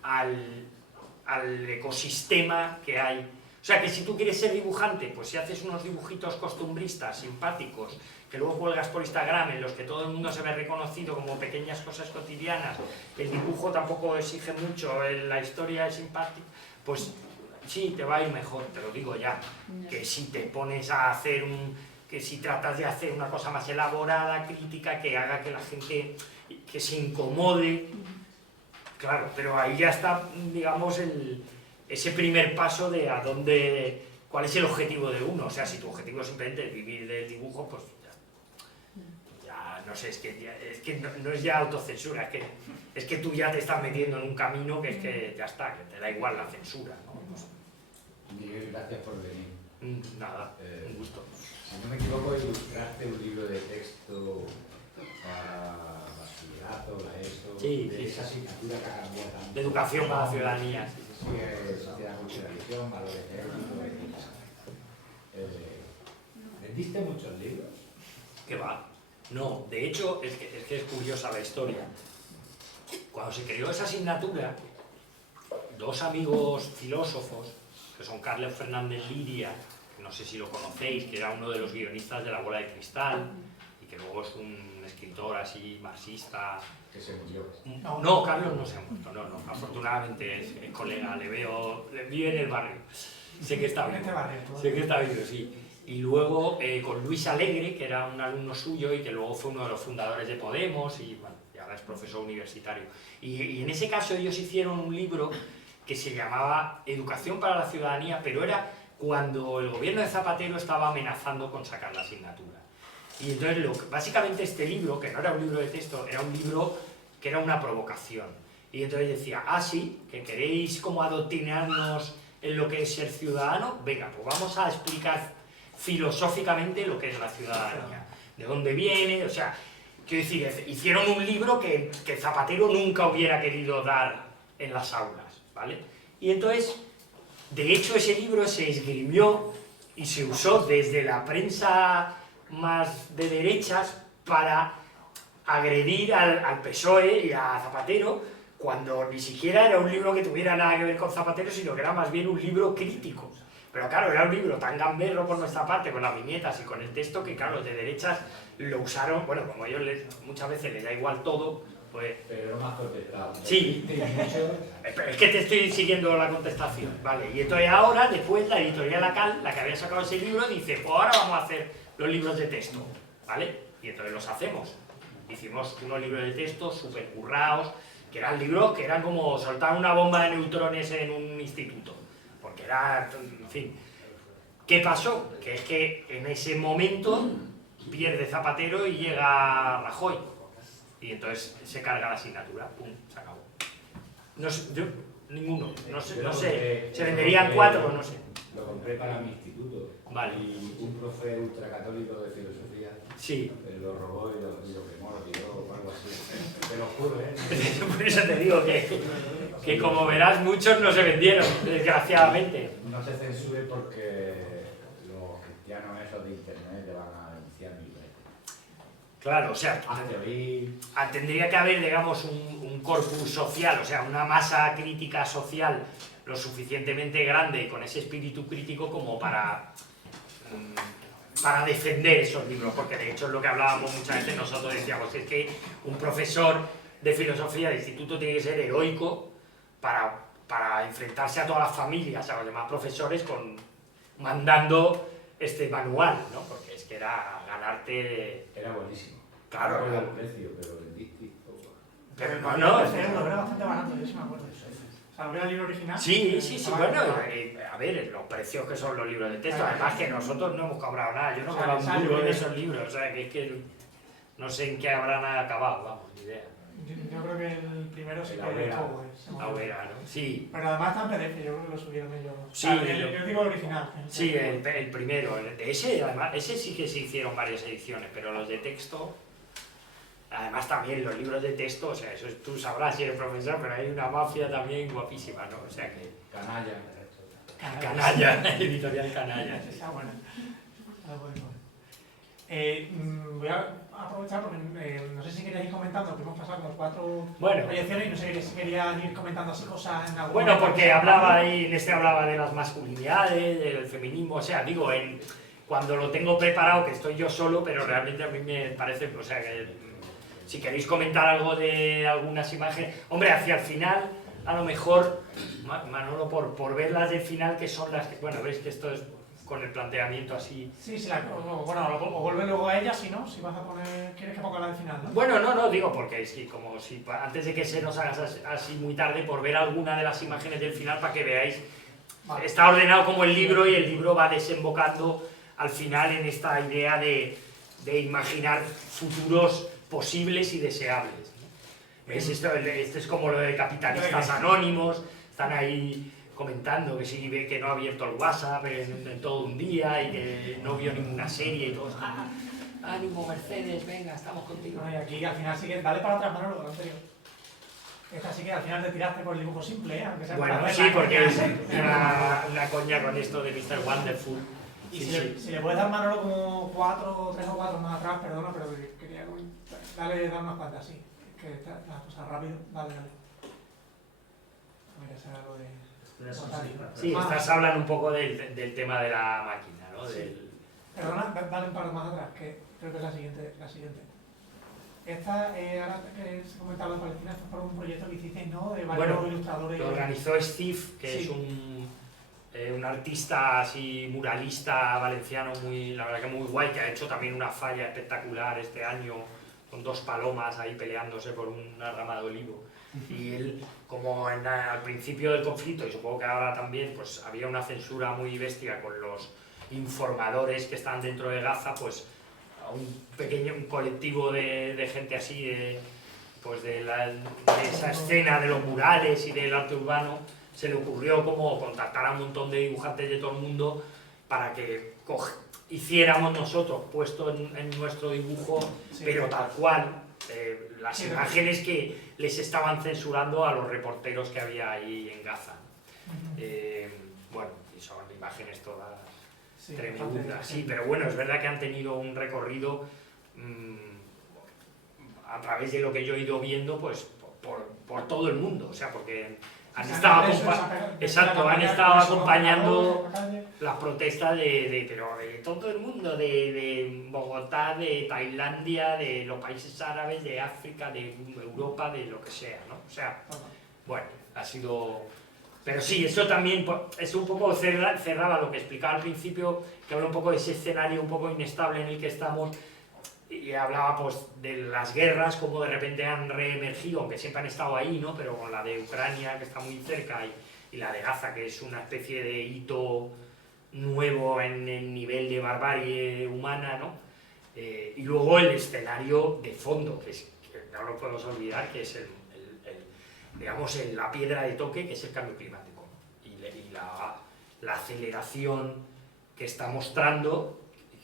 al ecosistema que hay. O sea, que si tú quieres ser dibujante, pues si haces unos dibujitos costumbristas, simpáticos, que luego cuelgas por Instagram, en los que todo el mundo se ve reconocido como pequeñas cosas cotidianas, el dibujo tampoco exige mucho, la historia es simpática, pues sí, te va a ir mejor, te lo digo ya. Que si te pones a hacer que si tratas de hacer una cosa más elaborada, crítica, que haga que la gente que se incomode, claro, pero ahí ya está, digamos, ese primer paso de cuál es el objetivo de uno. O sea, si tu objetivo es simplemente vivir del dibujo, pues ya no sé, es que no es ya autocensura, es que tú ya te estás metiendo en un camino que es que ya está, que te da igual la censura, ¿no? Miguel, gracias por venir. Nada, un gusto. Si no me equivoco, ilustraste un libro de texto para bachillerato, la ESO, Sí, de sí, esa asignatura que ha cambiado tanto. De educación para la ciudadanía. Sociedad, cultura, religión, valores éticos. ¿Vendiste muchos libros? ¿Qué va? No, de hecho, es que es curiosa la historia. Cuando se creó esa asignatura, dos amigos filósofos, que son Carlos Fernández Liria, que no sé si lo conocéis, que era uno de los guionistas de La Bola de Cristal, y que luego es un escritor así marxista. Que se murió. No, Carlos no se ha muerto, no. Afortunadamente es colega, vive en el barrio. Sé que está vivo. Sé que está vivo, sí. Y luego con Luis Alegre, que era un alumno suyo y que luego fue uno de los fundadores de Podemos, y bueno, y ahora es profesor universitario. Y en ese caso ellos hicieron un libro que se llamaba Educación para la Ciudadanía, pero era cuando el gobierno de Zapatero estaba amenazando con sacar la asignatura. Y entonces, básicamente este libro, que no era un libro de texto, era un libro que era una provocación. Y entonces decía, sí, que queréis como adoctrinarnos en lo que es ser ciudadano, venga, pues vamos a explicar filosóficamente lo que es la ciudadanía, de dónde viene, o sea, quiero decir, hicieron un libro que Zapatero nunca hubiera querido dar en las aulas, ¿vale? Y entonces, de hecho, ese libro se esgrimió y se usó desde la prensa más de derechas para agredir al PSOE y a Zapatero, cuando ni siquiera era un libro que tuviera nada que ver con Zapatero, sino que era más bien un libro crítico. Pero claro, era un libro tan gamberro por nuestra parte, con las viñetas y con el texto, que claro, los de derechas lo usaron, bueno, como a ellos muchas veces les da igual todo, pues... Pero no me has contestado. Sí, es que te estoy siguiendo la contestación, ¿vale? Y entonces ahora, después, la editorial Acal, la que había sacado ese libro, dice, pues ahora vamos a hacer los libros de texto, ¿vale? Y entonces los hacemos. Hicimos unos libros de texto súper currados, que eran libros que eran como soltar una bomba de neutrones en un instituto, porque era, en fin. ¿Qué pasó? Que es que en ese momento pierde Zapatero y llega Rajoy, y entonces se carga la asignatura, pum, se acabó. No sé, yo, ninguno, no sé, se venderían 4 o no sé. Lo compré para mi instituto. Vale. Y un profe ultracatólico de filosofía Sí. lo robó y lo quemó, lo tiró o algo así. Te lo juro, ¿eh? Por eso te digo que como verás, muchos no se vendieron, desgraciadamente. No te censure porque los cristianos esos de internet te van a denunciar mil veces. Claro, o sea, Hazte oír. tendría que haber, digamos, un corpus social, o sea, una masa crítica social lo suficientemente grande y con ese espíritu crítico como para defender esos libros, porque de hecho es lo que hablábamos muchas veces, nosotros decíamos, es que un profesor de filosofía de instituto tiene que ser heroico para enfrentarse a todas las familias, a los demás profesores, mandando este manual, ¿no? Porque es que era ganarte... Era buenísimo. Claro, No claro. el precio, pero vendiste poco. Pero no, no, era bastante barato, yo sí me acuerdo de eso. O sea, lo veo el libro original. Sí, bueno, a ver, los precios que son los libros de texto, además que nosotros no hemos cobrado nada, yo no he cobrado un duro en esos libros, o sea, que es que No sé en qué habrán acabado, vamos, ni idea. Yo creo que el primero sí El que Aurera. Aurera, ¿no? Sí. Pero además está en PDF, yo creo que lo subieron ellos. Sí, O sea, yo digo el original. Sí, el primero. De ese, además, ese sí que se hicieron varias ediciones, pero los de texto... Además también los libros de texto, o sea, eso tú sabrás si eres profesor, pero hay una mafia también guapísima, ¿no? O sea que... Canalla. Canalla, editorial Canalla. Está buena. Está bueno. Voy a aprovechar porque no sé si queríais ir comentando, que hemos pasado como 4 Bueno. proyecciones y no sé si querían ir comentando así cosas en algún Bueno, momento. porque hablaba ahí, en este hablaba de las masculinidades, del feminismo, o sea, digo, cuando lo tengo preparado, que estoy yo solo, pero realmente a mí me parece, o sea, que si queréis comentar algo de algunas imágenes, hombre, hacia el final, a lo mejor, Manolo, por verlas del final, que son las que, bueno, veis que esto es con el planteamiento así. Sí, bueno, o vuelve luego a ella, si no, si vas a poner, quieres que ponga la del final, ¿no? Bueno, no, digo, porque es que como si, antes de que se nos haga así muy tarde, por ver alguna de las imágenes del final para que veáis, Vale. está ordenado como el libro y el libro va desembocando al final en esta idea de imaginar futuros posibles y deseables, ¿no? ¿Veis? Esto es como lo de capitalistas anónimos, están ahí comentando que sí ve que no ha abierto el WhatsApp en todo un día y que no vio ninguna serie y todos, ánimo Mercedes, venga, estamos contigo. Bueno, y aquí al final sí que, dale para atrás, Manolo, lo anterior. Esta sí que al final te tiraste por el dibujo simple, ¿eh? Aunque sea Bueno, para sí, verla, porque es pero- una coña con esto de Mr. Wonderful. Y Sí, si le puedes dar, Manolo, como 3 o 4 más atrás, perdona, pero quería comentar. Dale, dar unas cuantas, sí. Es que las cosas rápido, dale. Mira, ese era lo de... Sí, estas hablan un poco del tema de la máquina, ¿no? Sí. Perdona, dale un par más atrás, que creo que es la siguiente. Esta, ahora que se comentaba de Palestina, esto fue un proyecto que hicisteis, ¿no? De varios Bueno, ilustradores. Lo organizó Steve, que Sí. es un artista así muralista valenciano, la verdad que muy guay, que ha hecho también una falla espectacular este año, con 2 palomas ahí peleándose por una rama de olivo. Y él, como al principio del conflicto, y supongo que ahora también, pues había una censura muy bestia con los informadores que están dentro de Gaza, pues a un colectivo de gente así, pues de esa escena de los murales y del arte urbano, se le ocurrió como contactar a un montón de dibujantes de todo el mundo para que hiciéramos nosotros, puesto en nuestro dibujo, Sí. pero tal cual, las Sí, imágenes que les estaban censurando a los reporteros que había ahí en Gaza. Bueno, y son imágenes todas Sí, tremendas, bastante, sí, pero bueno, es verdad que han tenido un recorrido a través de lo que yo he ido viendo, pues por todo el mundo, o sea, porque han estado acompañando las protestas pero de todo el mundo, de Bogotá, de Tailandia, de los países árabes, de África, de Europa, de lo que sea, ¿no? O sea, bueno, ha sido... Pero sí, eso también es un poco cerraba lo que explicaba al principio, que habla un poco de ese escenario un poco inestable en el que estamos, y hablaba pues de las guerras, como de repente han reemergido, aunque siempre han estado ahí, ¿no? Pero con la de Ucrania, que está muy cerca, y la de Gaza, que es una especie de hito nuevo en el nivel de barbarie humana, ¿no? Y luego el escenario de fondo, que no lo podemos olvidar, que es digamos, la piedra de toque, que es el cambio climático, ¿no? Y la aceleración que está mostrando,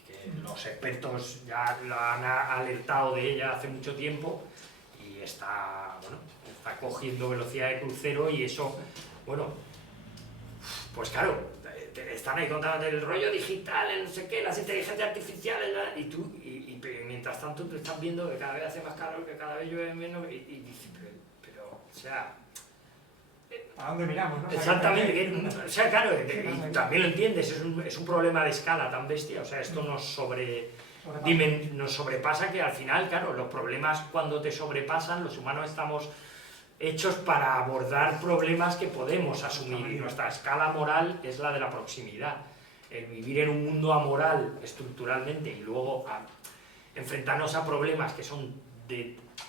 que los expertos ya lo han alertado de ella hace mucho tiempo, y está cogiendo velocidad de crucero, y eso, bueno, pues claro, están ahí contando el rollo digital, el no sé qué, las inteligencias artificiales, y mientras tanto tú estás viendo que cada vez hace más calor, que cada vez llueve menos, y dices, pero, o sea... ¿A dónde miramos, no? Exactamente, o sea, claro, y también lo entiendes, es un problema de escala tan bestia, o sea, esto nos sobrepasa, que al final, claro, los problemas cuando te sobrepasan, los humanos estamos hechos para abordar problemas que podemos asumir, y nuestra escala moral es la de la proximidad. El vivir en un mundo amoral estructuralmente y luego enfrentarnos a problemas que son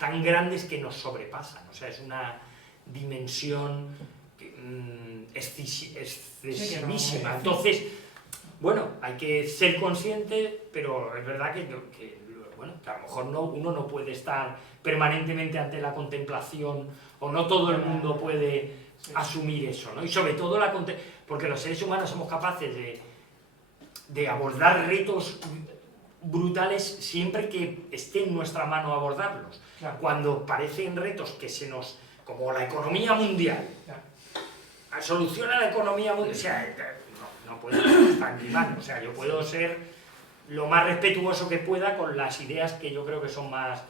tan grandes que nos sobrepasan, o sea, es una dimensión excesivísima. Entonces, bueno, hay que ser consciente, pero es verdad que bueno, que a lo mejor uno no puede estar permanentemente ante la contemplación, o no todo el mundo puede asumir eso, ¿no? Y sobre todo porque los seres humanos somos capaces de abordar retos brutales siempre que esté en nuestra mano abordarlos. Claro. Cuando parecen retos que como la economía mundial, soluciona la economía mundial, o sea, no puedo estar en mi mano, o sea, yo puedo ser lo más respetuoso que pueda con las ideas que yo creo que son más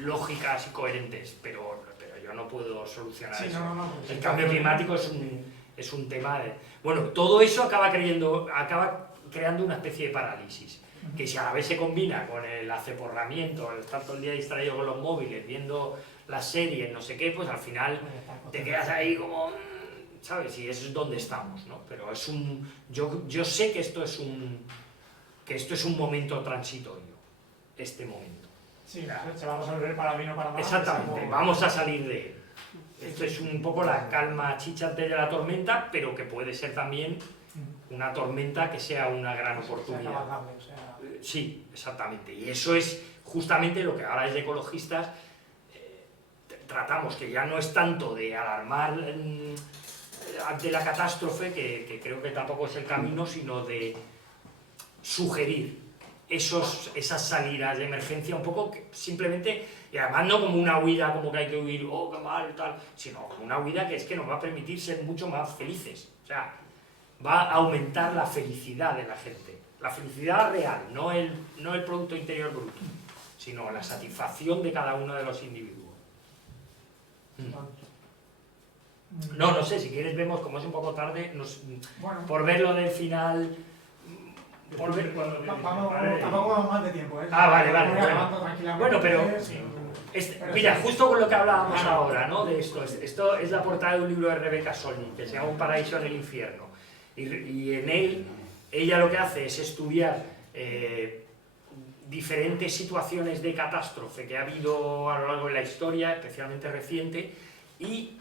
lógicas y coherentes, pero yo no puedo solucionar eso. Pues El cambio climático es un tema de... Bueno, todo eso acaba creando una especie de parálisis, que si a la vez se combina con el aceporramiento, el estar todo el día distraído con los móviles, viendo las series, no sé qué, pues al final te quedas ahí como... ¿Sabes? Y eso es donde estamos, ¿no? Pero yo sé que esto es un momento transitorio, este momento. Sí, se va a resolver para bien o para mal. Exactamente, vamos a salir de él. Esto es un poco la calma chicha antes de la tormenta, pero que puede ser también una tormenta que sea una gran oportunidad. Sí, exactamente. Y eso es justamente lo que ahora desde ecologistas tratamos, que ya no es tanto de alarmar ante la catástrofe, que creo que tampoco es el camino, sino de sugerir esas salidas de emergencia un poco simplemente, y además no como una huida, como que hay que huir, oh, qué mal, tal, sino como una huida que es que nos va a permitir ser mucho más felices. O sea, va a aumentar la felicidad de la gente. La felicidad real, no el Producto Interior Bruto, sino la satisfacción de cada uno de los individuos. No sé, si quieres vemos, como es un poco tarde, por ver lo del final... Tampoco vamos más de tiempo, ¿eh? Vale. Bueno, pero... Pero mira, justo con lo que hablábamos ahora, ¿no? De esto es la portada de un libro de Rebecca Solnit, que se llama Un paraíso en el infierno. Y en él, ella lo que hace es estudiar diferentes situaciones de catástrofe que ha habido a lo largo de la historia, especialmente reciente, y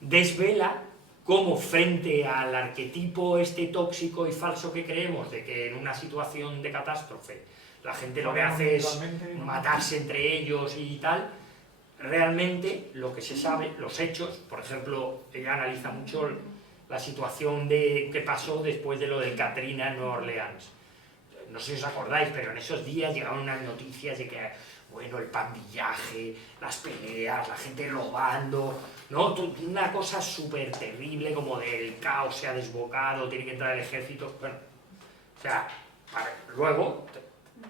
desvela cómo frente al arquetipo tóxico y falso que creemos de que en una situación de catástrofe la gente lo que hace es matarse entre ellos y tal, realmente lo que se sabe, los hechos, por ejemplo, ella analiza mucho la situación que pasó después de lo del Katrina en Nueva Orleans. No sé si os acordáis, pero en esos días llegaban unas noticias de que, bueno, el pandillaje, las peleas, la gente robando, ¿no? Una cosa súper terrible, como del caos se ha desbocado, tiene que entrar el ejército. Bueno, o sea, luego,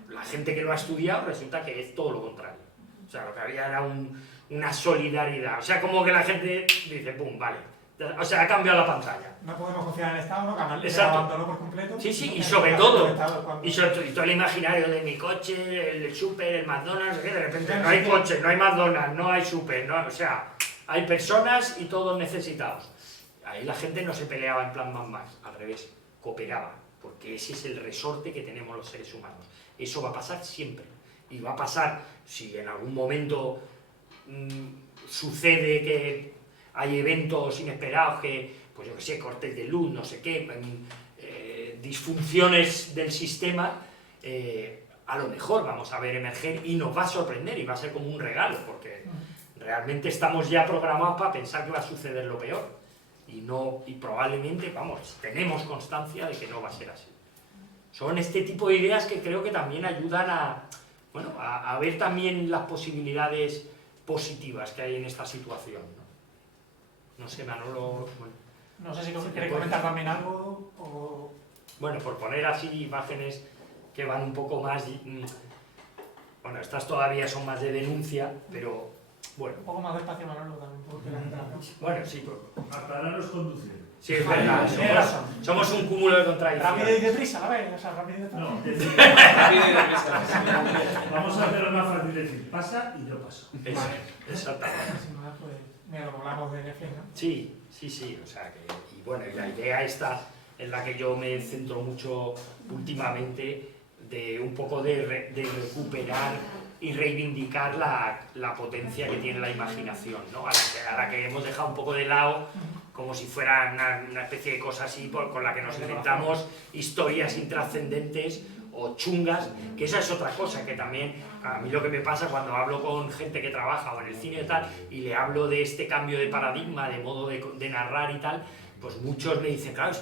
la gente que lo ha estudiado resulta que es todo lo contrario. O sea, lo que había era una solidaridad. O sea, como que la gente dice, pum, vale. O sea, ha cambiado la pantalla. No podemos confiar en el Estado, ¿no? Que Exacto. abandonó por completo. Sí, y sobre todo, y todo el imaginario de mi coche, el súper, el McDonald's, de repente no hay coche, no hay McDonald's, no hay súper, no, o sea, hay personas y todos necesitados. Ahí la gente no se peleaba en plan más, al revés, cooperaba, porque ese es el resorte que tenemos los seres humanos. Eso va a pasar siempre, y va a pasar si en algún momento sucede que hay eventos inesperados que, pues yo qué sé, cortes de luz, no sé qué, disfunciones del sistema, a lo mejor vamos a ver emerger y nos va a sorprender y va a ser como un regalo, porque realmente estamos ya programados para pensar que va a suceder lo peor y probablemente, vamos, tenemos constancia de que no va a ser así. Son este tipo de ideas que creo que también ayudan a ver también las posibilidades positivas que hay en esta situación, ¿no? No sé, Manolo... Bueno, no sé si queréis comentar también algo o... Bueno, por poner así imágenes que van un poco más... Bueno, estas todavía son más de denuncia, pero bueno... Un poco más despacio, Manolo, también, porque la gente la ve. Bueno, sí. Para no conducir. Sí, es verdad. Somos un cúmulo de contradicciones. Rápido y deprisa, ¿la ves? O sea, rápido y deprisa. No, Rápido y deprisa. vamos a hacerlo más fácil, decir, pasa y yo paso. Exactamente. Sin más, pues, mira, lo que hablamos de Netflix, ¿no? Sí, o sea que... Y bueno, y la idea esta en la que yo me centro mucho últimamente, de un poco de recuperar y reivindicar la potencia que tiene la imaginación, ¿no? A la que hemos dejado un poco de lado, como si fuera una especie de cosa así con la que nos inventamos historias intrascendentes o chungas, que esa es otra cosa que también, a mí lo que me pasa cuando hablo con gente que trabaja o en el cine y tal, y le hablo de este cambio de paradigma, de modo de narrar y tal, pues muchos me dicen, claro,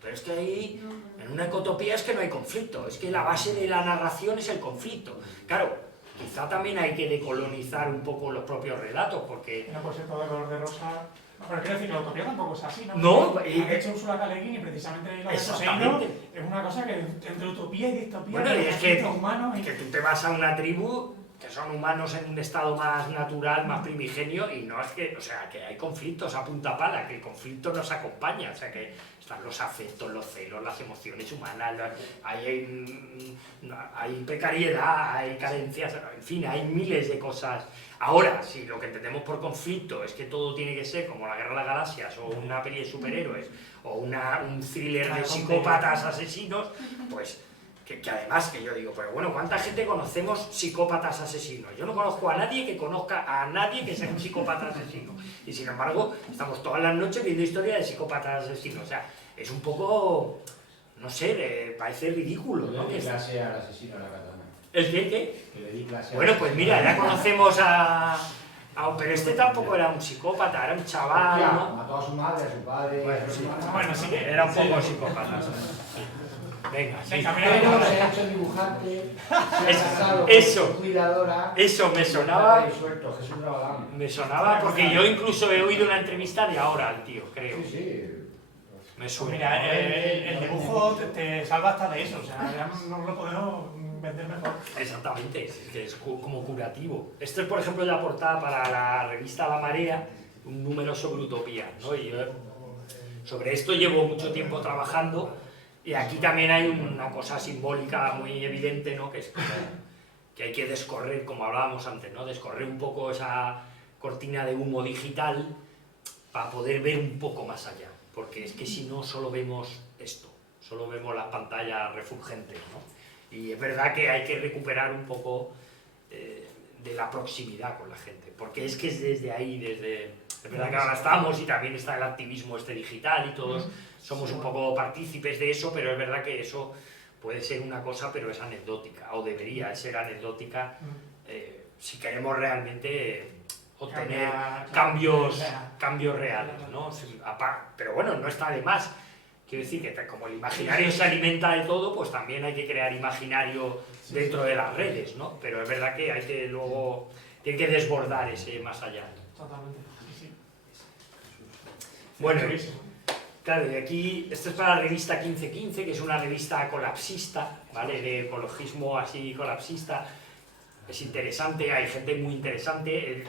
pero es que ahí, en una ecotopía es que no hay conflicto, es que la base de la narración es el conflicto. Claro, quizá también hay que decolonizar un poco los propios relatos, porque... No puede ser todo de color de rosa. Pero quiero decir que la utopía tampoco es así, ¿no? No, de hecho Úrsula K. Le Guin y precisamente lo de Poseído es una cosa que entre utopía y distopía, bueno, y es que, humanos, que tú te vas a una tribu que son humanos en un estado más natural, más primigenio, y no es que, o sea, que hay conflictos a punta pala, que el conflicto nos acompaña, o sea, que están los afectos, los celos, las emociones humanas, hay precariedad, hay carencias, en fin, hay miles de cosas. Ahora, si lo que entendemos por conflicto es que todo tiene que ser como la Guerra de las Galaxias, o una peli de superhéroes, o un thriller de psicópatas asesinos, pues... Que además, que yo digo, pero bueno, ¿cuánta gente conocemos psicópatas asesinos? Yo no conozco a nadie que conozca a nadie que sea un psicópata asesino. Y sin embargo, estamos todas las noches viendo historias de psicópatas asesinos. O sea, es un poco, no sé, parece ridículo, ¿no? ¿Qué clase al asesino a la katana? ¿El qué? Que le di clase Bueno, pues mira, ya conocemos pero este tampoco era un psicópata, era un chaval, ¿no? Mató a su madre, a su padre... Bueno, sí, era un poco psicópata. Venga, sí. Pero se ha hecho dibujante, eso, cuidadora... Eso me sonaba... Me sonaba porque yo incluso he oído una entrevista de ahora al tío, creo. Sí, sí. Me suena. Mira, el dibujo te salva hasta de eso, o sea, ya no lo podemos vender mejor. Exactamente, es que es como curativo. Esto es, por ejemplo, la portada para la revista La Marea, un número sobre utopía, ¿no? Y yo sobre esto llevo mucho tiempo trabajando, y aquí también hay una cosa simbólica muy evidente, ¿no? Que es como que hay que descorrer, como hablábamos antes, ¿no? Descorrer un poco esa cortina de humo digital para poder ver un poco más allá. Porque es que si no, solo vemos esto, solo vemos las pantallas refulgentes, ¿no? Y es verdad que hay que recuperar un poco de la proximidad con la gente, porque es que es desde ahí, es verdad que ahora estamos y también está el activismo digital y todos somos un poco partícipes de eso, pero es verdad que eso puede ser una cosa, pero es anecdótica, o debería ser anecdótica si queremos realmente obtener cambios reales, ¿no? Pero bueno, no está de más. Quiero decir que como el imaginario se alimenta de todo, pues también hay que crear imaginario dentro de las redes, ¿no? Pero es verdad que hay que luego, tiene que desbordar ese más allá. Totalmente, sí. Bueno, claro, y aquí, esto es para la revista 1515, que es una revista colapsista, ¿vale? De ecologismo así colapsista. Es interesante, hay gente muy interesante,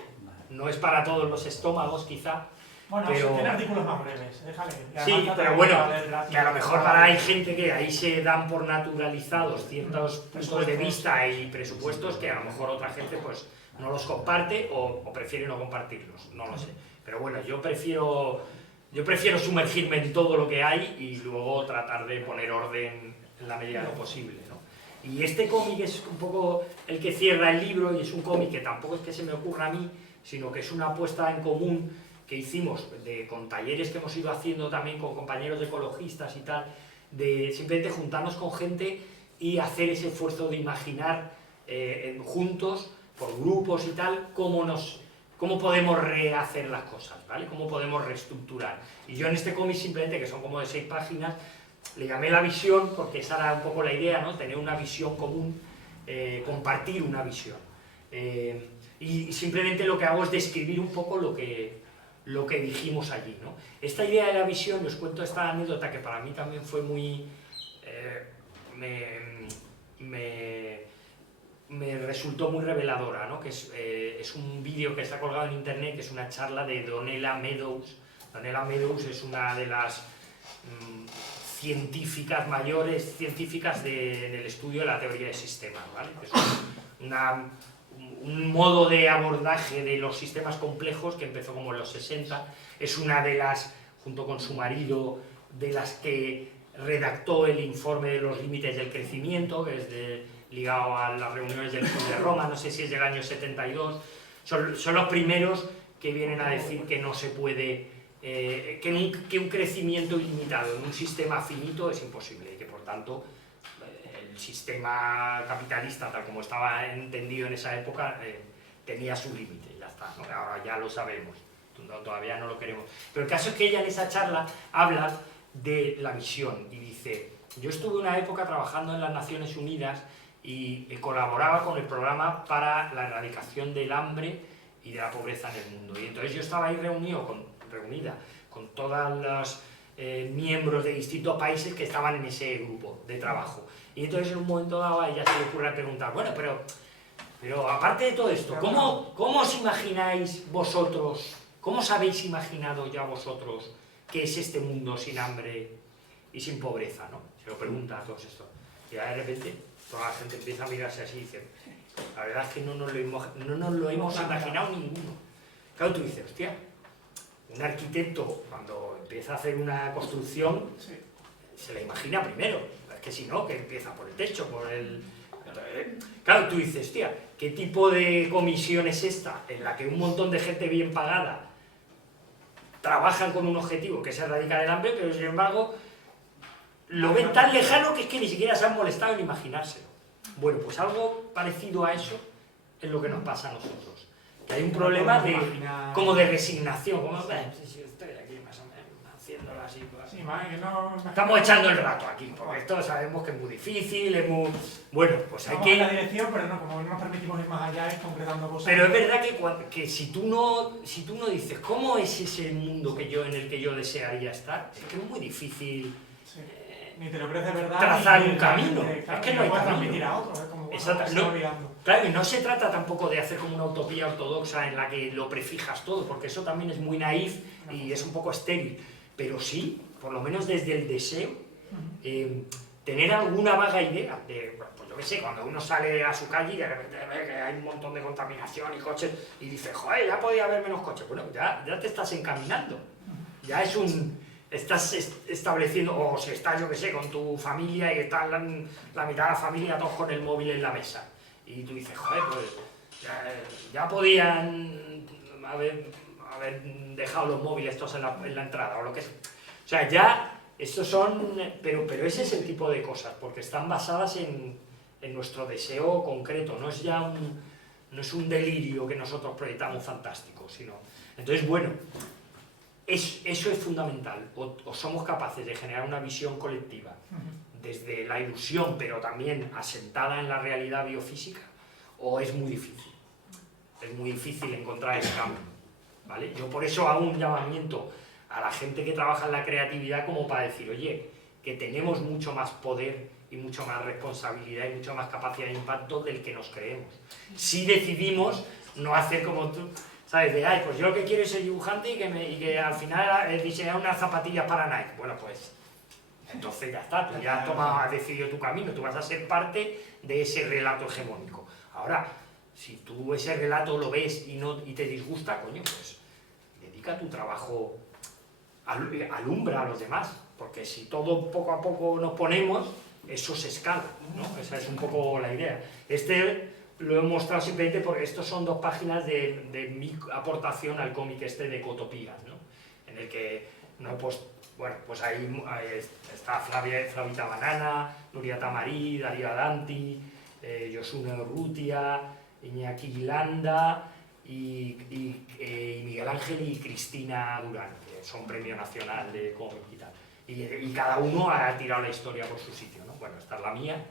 no es para todos los estómagos quizá. Bueno, pero... tiene artículos más breves, déjale. Sí, pero bueno, que a lo mejor hay gente que ahí se dan por naturalizados ciertos puntos de vista y presupuestos que a lo mejor otra gente pues no los comparte o prefiere no compartirlos, no lo sé. Pero bueno, yo prefiero sumergirme en todo lo que hay y luego tratar de poner orden en la medida de lo posible, ¿no? Y este cómic es un poco el que cierra el libro, y es un cómic que tampoco es que se me ocurra a mí, sino que es una apuesta en común que hicimos con talleres que hemos ido haciendo también con compañeros de ecologistas y tal, de simplemente juntarnos con gente y hacer ese esfuerzo de imaginar juntos, por grupos y tal, cómo podemos rehacer las cosas, ¿vale? Cómo podemos reestructurar. Y yo en este cómic simplemente, que son como de 6 páginas, le llamé la visión, porque esa era un poco la idea, ¿no? Tener una visión común, compartir una visión. Y simplemente lo que hago es describir un poco lo que dijimos allí, ¿no? Esta idea de la visión, os cuento esta anécdota que para mí también fue muy... me resultó muy reveladora, ¿no? Que es un vídeo que está colgado en internet, que es una charla de Donella Meadows. Donella Meadows es una de las mayores científicas del estudio de la teoría de sistemas, ¿vale? Es un modo de abordaje de los sistemas complejos que empezó como en los 60, es una de las, junto con su marido, de las que redactó el informe de los límites del crecimiento, que es ligado a las reuniones del Club de Roma, no sé si es del año 72, son los primeros que vienen a decir que no se puede, que un crecimiento ilimitado en un sistema finito es imposible y que por tanto el sistema capitalista, tal como estaba entendido en esa época, tenía su límite, ya está, ¿no? Ahora ya lo sabemos, todavía no lo queremos. Pero el caso es que ella en esa charla habla de la visión y dice, yo estuve una época trabajando en las Naciones Unidas y colaboraba con el programa para la erradicación del hambre y de la pobreza en el mundo. Y entonces yo estaba ahí reunida con todas las miembros de distintos países que estaban en ese grupo de trabajo. Y entonces en un momento dado a ella se le ocurre preguntar, bueno, pero aparte de todo esto, ¿cómo os imagináis vosotros, cómo os habéis imaginado ya vosotros que es este mundo sin hambre y sin pobreza, ¿no? Se lo pregunta a todos estos. Y de repente toda la gente empieza a mirarse así y dice, la verdad es que no nos lo hemos imaginado ninguno. Claro, tú dices, hostia, un arquitecto cuando empieza a hacer una construcción se la imagina primero, es que si no, que empieza por el techo, por el... Claro, tú dices, hostia, ¿qué tipo de comisión es esta en la que un montón de gente bien pagada trabajan con un objetivo que es erradicar el hambre, pero sin embargo lo ven tan lejano que es que ni siquiera se han molestado en imaginárselo? Bueno, pues algo parecido a eso es lo que nos pasa a nosotros. Que hay un problema como de resignación, como si estoy aquí más o menos haciéndolo así. Sí, que no, estamos echando el rato aquí, porque esto sabemos que es muy difícil, es muy... Bueno, pues hay que... en la dirección, pero no, como no nos permitimos ir más allá, es concretando cosas. Pero es verdad que si tú no dices, ¿cómo es ese mundo en el que yo desearía estar? Es que es muy difícil... Sí. Ni te lo crees de verdad. Trazar un camino. Claro, es que no hay camino. transmitir a otro, es como Claro, y no se trata tampoco de hacer como una utopía ortodoxa en la que lo prefijas todo, porque eso también es muy naif y es un poco estéril. Pero sí, por lo menos desde el deseo, tener alguna vaga idea de, pues yo qué sé, cuando uno sale a su calle y de repente ve que hay un montón de contaminación y coches, y dice, joder, ya podía haber menos coches. Bueno, ya te estás encaminando. Ya estás estableciendo, o si estás, yo qué sé, con tu familia y está la mitad de la familia todos con el móvil en la mesa. Y tú dices, joder, pues ya podían haber dejado los móviles estos en la entrada o lo que sea. O sea, ya, estos son... Pero ese es el tipo de cosas, porque están basadas en nuestro deseo concreto, no es un delirio que nosotros proyectamos fantástico, sino... Entonces, bueno, eso es fundamental, o somos capaces de generar una visión colectiva desde la ilusión, pero también asentada en la realidad biofísica, o es muy difícil encontrar ese cambio, ¿vale? Yo por eso hago un llamamiento a la gente que trabaja en la creatividad como para decir, oye, que tenemos mucho más poder y mucho más responsabilidad y mucho más capacidad de impacto del que nos creemos. Si decidimos no hacer como tú, ¿sabes? De, ay, pues yo lo que quiero es ser dibujante y que al final diseñar unas zapatillas para Nike. Bueno, pues entonces ya está, tú ya has decidido tu camino, tú vas a ser parte de ese relato hegemónico. Ahora, si tú ese relato lo ves y te disgusta, coño, pues dedica tu trabajo, alumbra a los demás, porque si todo poco a poco nos ponemos, eso se escala, ¿no? Esa es un poco la idea. Lo he mostrado simplemente porque estos son 2 páginas de mi aportación al cómic de Ecotopías, ¿no? En el que, no, pues ahí está Flavita Banana, Nuria Tamarí, Darío Adanti, Josune Urrutia, Iñaki Landa y Miguel Ángel y Cristina Durán, que son premio nacional de cómic y tal. Y cada uno ha tirado la historia por su sitio, ¿no? Bueno, esta es la mía,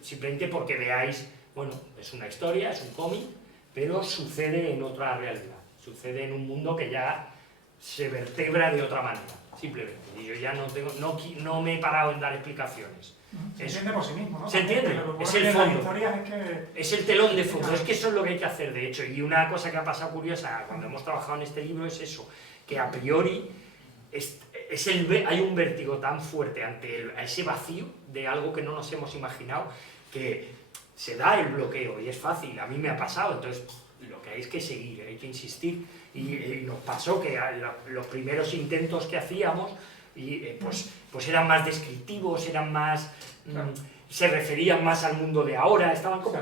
simplemente porque veáis, bueno, es una historia, es un cómic, pero sucede en otra realidad, sucede en un mundo que ya se vertebra de otra manera, simplemente. Y yo ya no me he parado en dar explicaciones. Se entiende por sí mismo, ¿no? Se entiende, es el fondo. Es el telón de fondo, es que eso es lo que hay que hacer, de hecho. Y una cosa que ha pasado curiosa cuando hemos trabajado en este libro es eso, que a priori hay un vértigo tan fuerte ante ese vacío de algo que no nos hemos imaginado, que se da el bloqueo y es fácil, a mí me ha pasado, entonces lo que hay es que seguir, hay que insistir. Y nos pasó que los primeros intentos que hacíamos pues eran más descriptivos, eran más... se referían más al mundo de ahora, estaban como...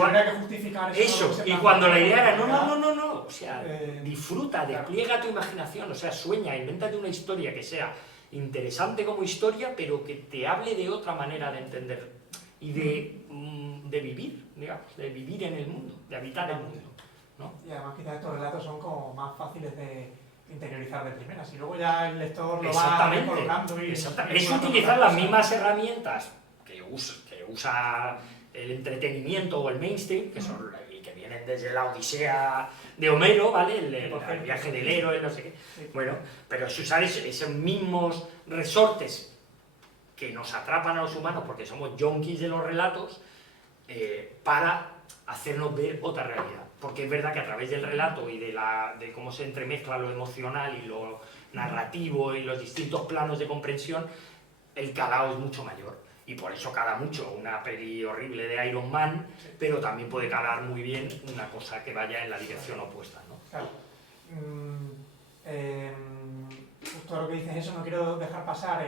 Habría que justificar eso, y cuando la idea era, no, o sea, disfruta, despliega tu imaginación, o sea, sueña, invéntate una historia que sea interesante como historia, pero que te hable de otra manera de entender y de vivir, digamos, de vivir en el mundo, de habitar el mundo, ¿no? Y además quizás estos relatos son como más fáciles de interiorizar de primeras y luego ya el lector lo va Exactamente, colocando y... exactamente. Es utilizar las mismas herramientas que usa el entretenimiento o el mainstream, que son y que vienen desde la Odisea de Homero, ¿vale? El viaje del héroe, no sé qué. Sí. Bueno, pero es usar esos mismos resortes que nos atrapan a los humanos porque somos yonkis de los relatos para hacernos ver otra realidad. Porque es verdad que a través del relato y de cómo se entremezcla lo emocional y lo narrativo y los distintos planos de comprensión, el calado es mucho mayor. Y por eso cala mucho una peli horrible de Iron Man, pero también puede calar muy bien una cosa que vaya en la dirección opuesta, ¿no? Claro. Justo lo que dices eso, no quiero dejar pasar,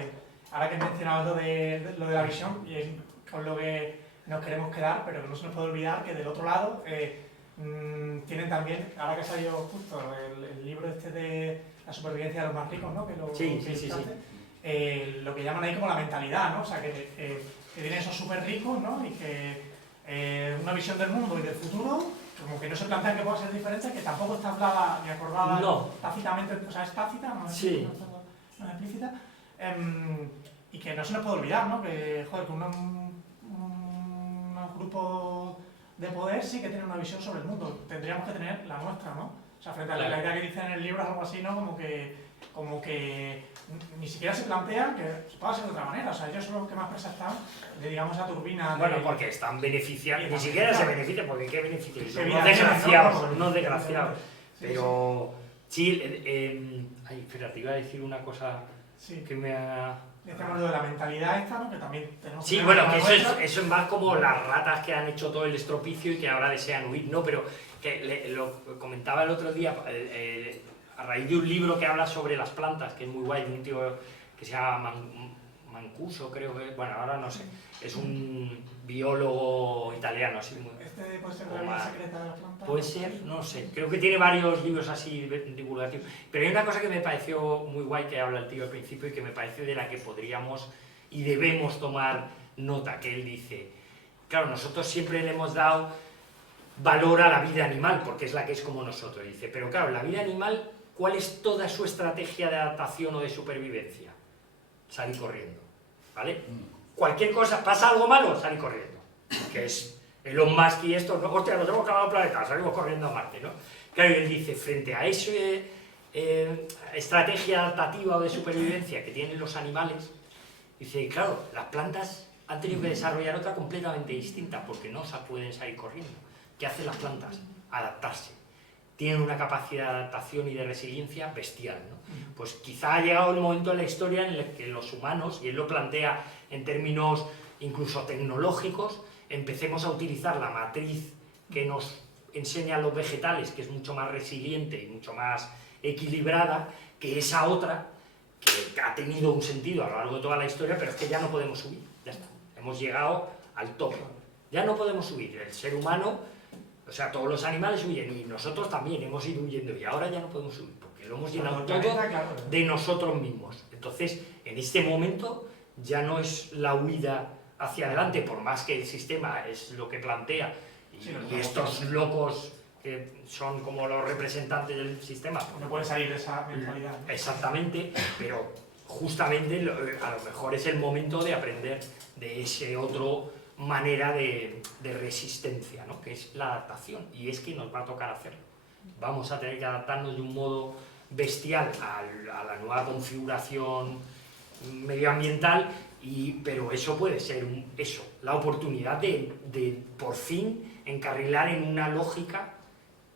ahora que he mencionado lo de la visión, y es con lo que nos queremos quedar, pero que no se nos puede olvidar que del otro lado tienen también, ahora que ha salido justo el libro este de la supervivencia de los más ricos, ¿no? Que Sí. lo que llaman ahí como la mentalidad, ¿no? O sea, que tienen esos súper ricos, ¿no? Y que una visión del mundo y del futuro, como que no se plantean que pueda ser diferente, que tampoco está hablada ni acordada tácitamente, o sea, es tácita, no es explícita, y que no se nos puede olvidar, ¿no? Que, joder, que unos grupos de poder sí que tienen una visión sobre el mundo, tendríamos que tener la nuestra, ¿no? O sea, frente a la idea que dice en el libro es algo así, ¿no? Como que ni siquiera se plantea que se pueda hacer de otra manera, o sea, ellos son los que más presas están de, digamos, esa turbina. Bueno, porque están beneficiados, ni siquiera se benefician, porque ¿qué beneficios? Son unos desgraciados, pero sí, ay, espera, te iba a decir una cosa que me ha... Decíamos lo de la mentalidad esta, ¿no? Que también tenemos... Sí, bueno, que eso es más como las ratas que han hecho todo el estropicio y que ahora desean huir, ¿no? Pero que lo comentaba el otro día, a raíz de un libro que habla sobre las plantas, que es muy guay, de un tío que se llama Mancuso, creo que, bueno, ahora no sé, es un biólogo italiano, así muy... ¿Este puede ser la vida secreta de las plantas? Puede ser, no sé, creo que tiene varios libros así divulgativos, pero hay una cosa que me pareció muy guay que habla el tío al principio y que me parece de la que podríamos y debemos tomar nota, que él dice, claro, nosotros siempre le hemos dado valor a la vida animal, porque es la que es como nosotros, dice, pero claro, la vida animal, ¿cuál es toda su estrategia de adaptación o de supervivencia? Salir corriendo, ¿vale? Cualquier cosa, pasa algo malo, salir corriendo, que es Elon Musk y esto, ¿no? Hostia, nos hemos acabado el planeta, salimos corriendo a Marte, ¿no? Claro, y él dice, frente a esa estrategia adaptativa o de supervivencia que tienen los animales, dice, claro, las plantas han tenido que desarrollar otra completamente distinta, porque no se pueden salir corriendo. ¿Qué hacen las plantas? Adaptarse. Tienen una capacidad de adaptación y de resiliencia bestial, ¿no? Pues quizá ha llegado el momento en la historia en el que los humanos, y él lo plantea en términos incluso tecnológicos, empecemos a utilizar la matriz que nos enseñan los vegetales, que es mucho más resiliente y mucho más equilibrada, que esa otra, que ha tenido un sentido a lo largo de toda la historia, pero es que ya no podemos subir, ya está. Hemos llegado al tope. Ya no podemos subir. El ser humano, o sea, todos los animales huyen y nosotros también hemos ido huyendo y ahora ya no podemos subir, porque lo hemos llenado todo de nosotros mismos. Entonces, en este momento ya no es la huida hacia adelante, por más que el sistema es lo que plantea y estos locos que son como los representantes del sistema. No pueden salir de esa mentalidad, ¿no? Exactamente, pero justamente a lo mejor es el momento de aprender de ese otro manera de resistencia, ¿no? Que es la adaptación, y es que nos va a tocar hacerlo. Vamos a tener que adaptarnos de un modo bestial a la nueva configuración medioambiental, pero eso puede ser la oportunidad de por fin encarrilar en una lógica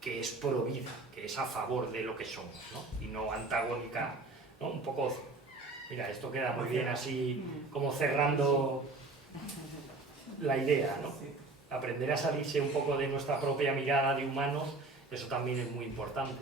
que es pro vida, que es a favor de lo que somos, ¿no? Y no antagónica, ¿no? Un poco, mira, esto queda muy bien así, como cerrando la idea, ¿no? Aprender a salirse un poco de nuestra propia mirada de humanos, eso también es muy importante.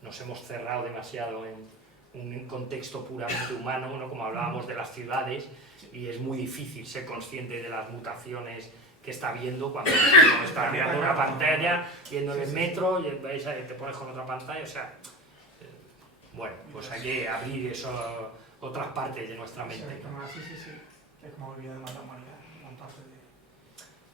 Nos hemos cerrado demasiado en un contexto puramente humano, ¿no? Como hablábamos de las ciudades, y es muy difícil ser consciente de las mutaciones que está viendo cuando uno está mirando una pantalla, viendo el metro, y te pones con otra pantalla, o sea, bueno, pues hay que abrir otras partes de nuestra mente. Sí, es como vivir de la humanidad, gran parte de...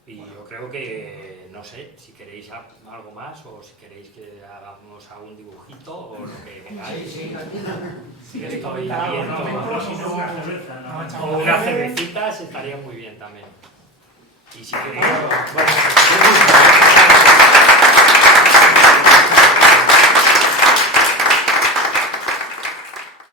Y yo creo que, no sé, si queréis algo más o si queréis que hagamos algún dibujito o lo que queráis. Si Estoy comentar algo, abierto. si no, una cerveza, no, ¿no? echamos O una unas cerveza. cervecitas estaría muy bien también. Y si queréis... Bueno, Bueno,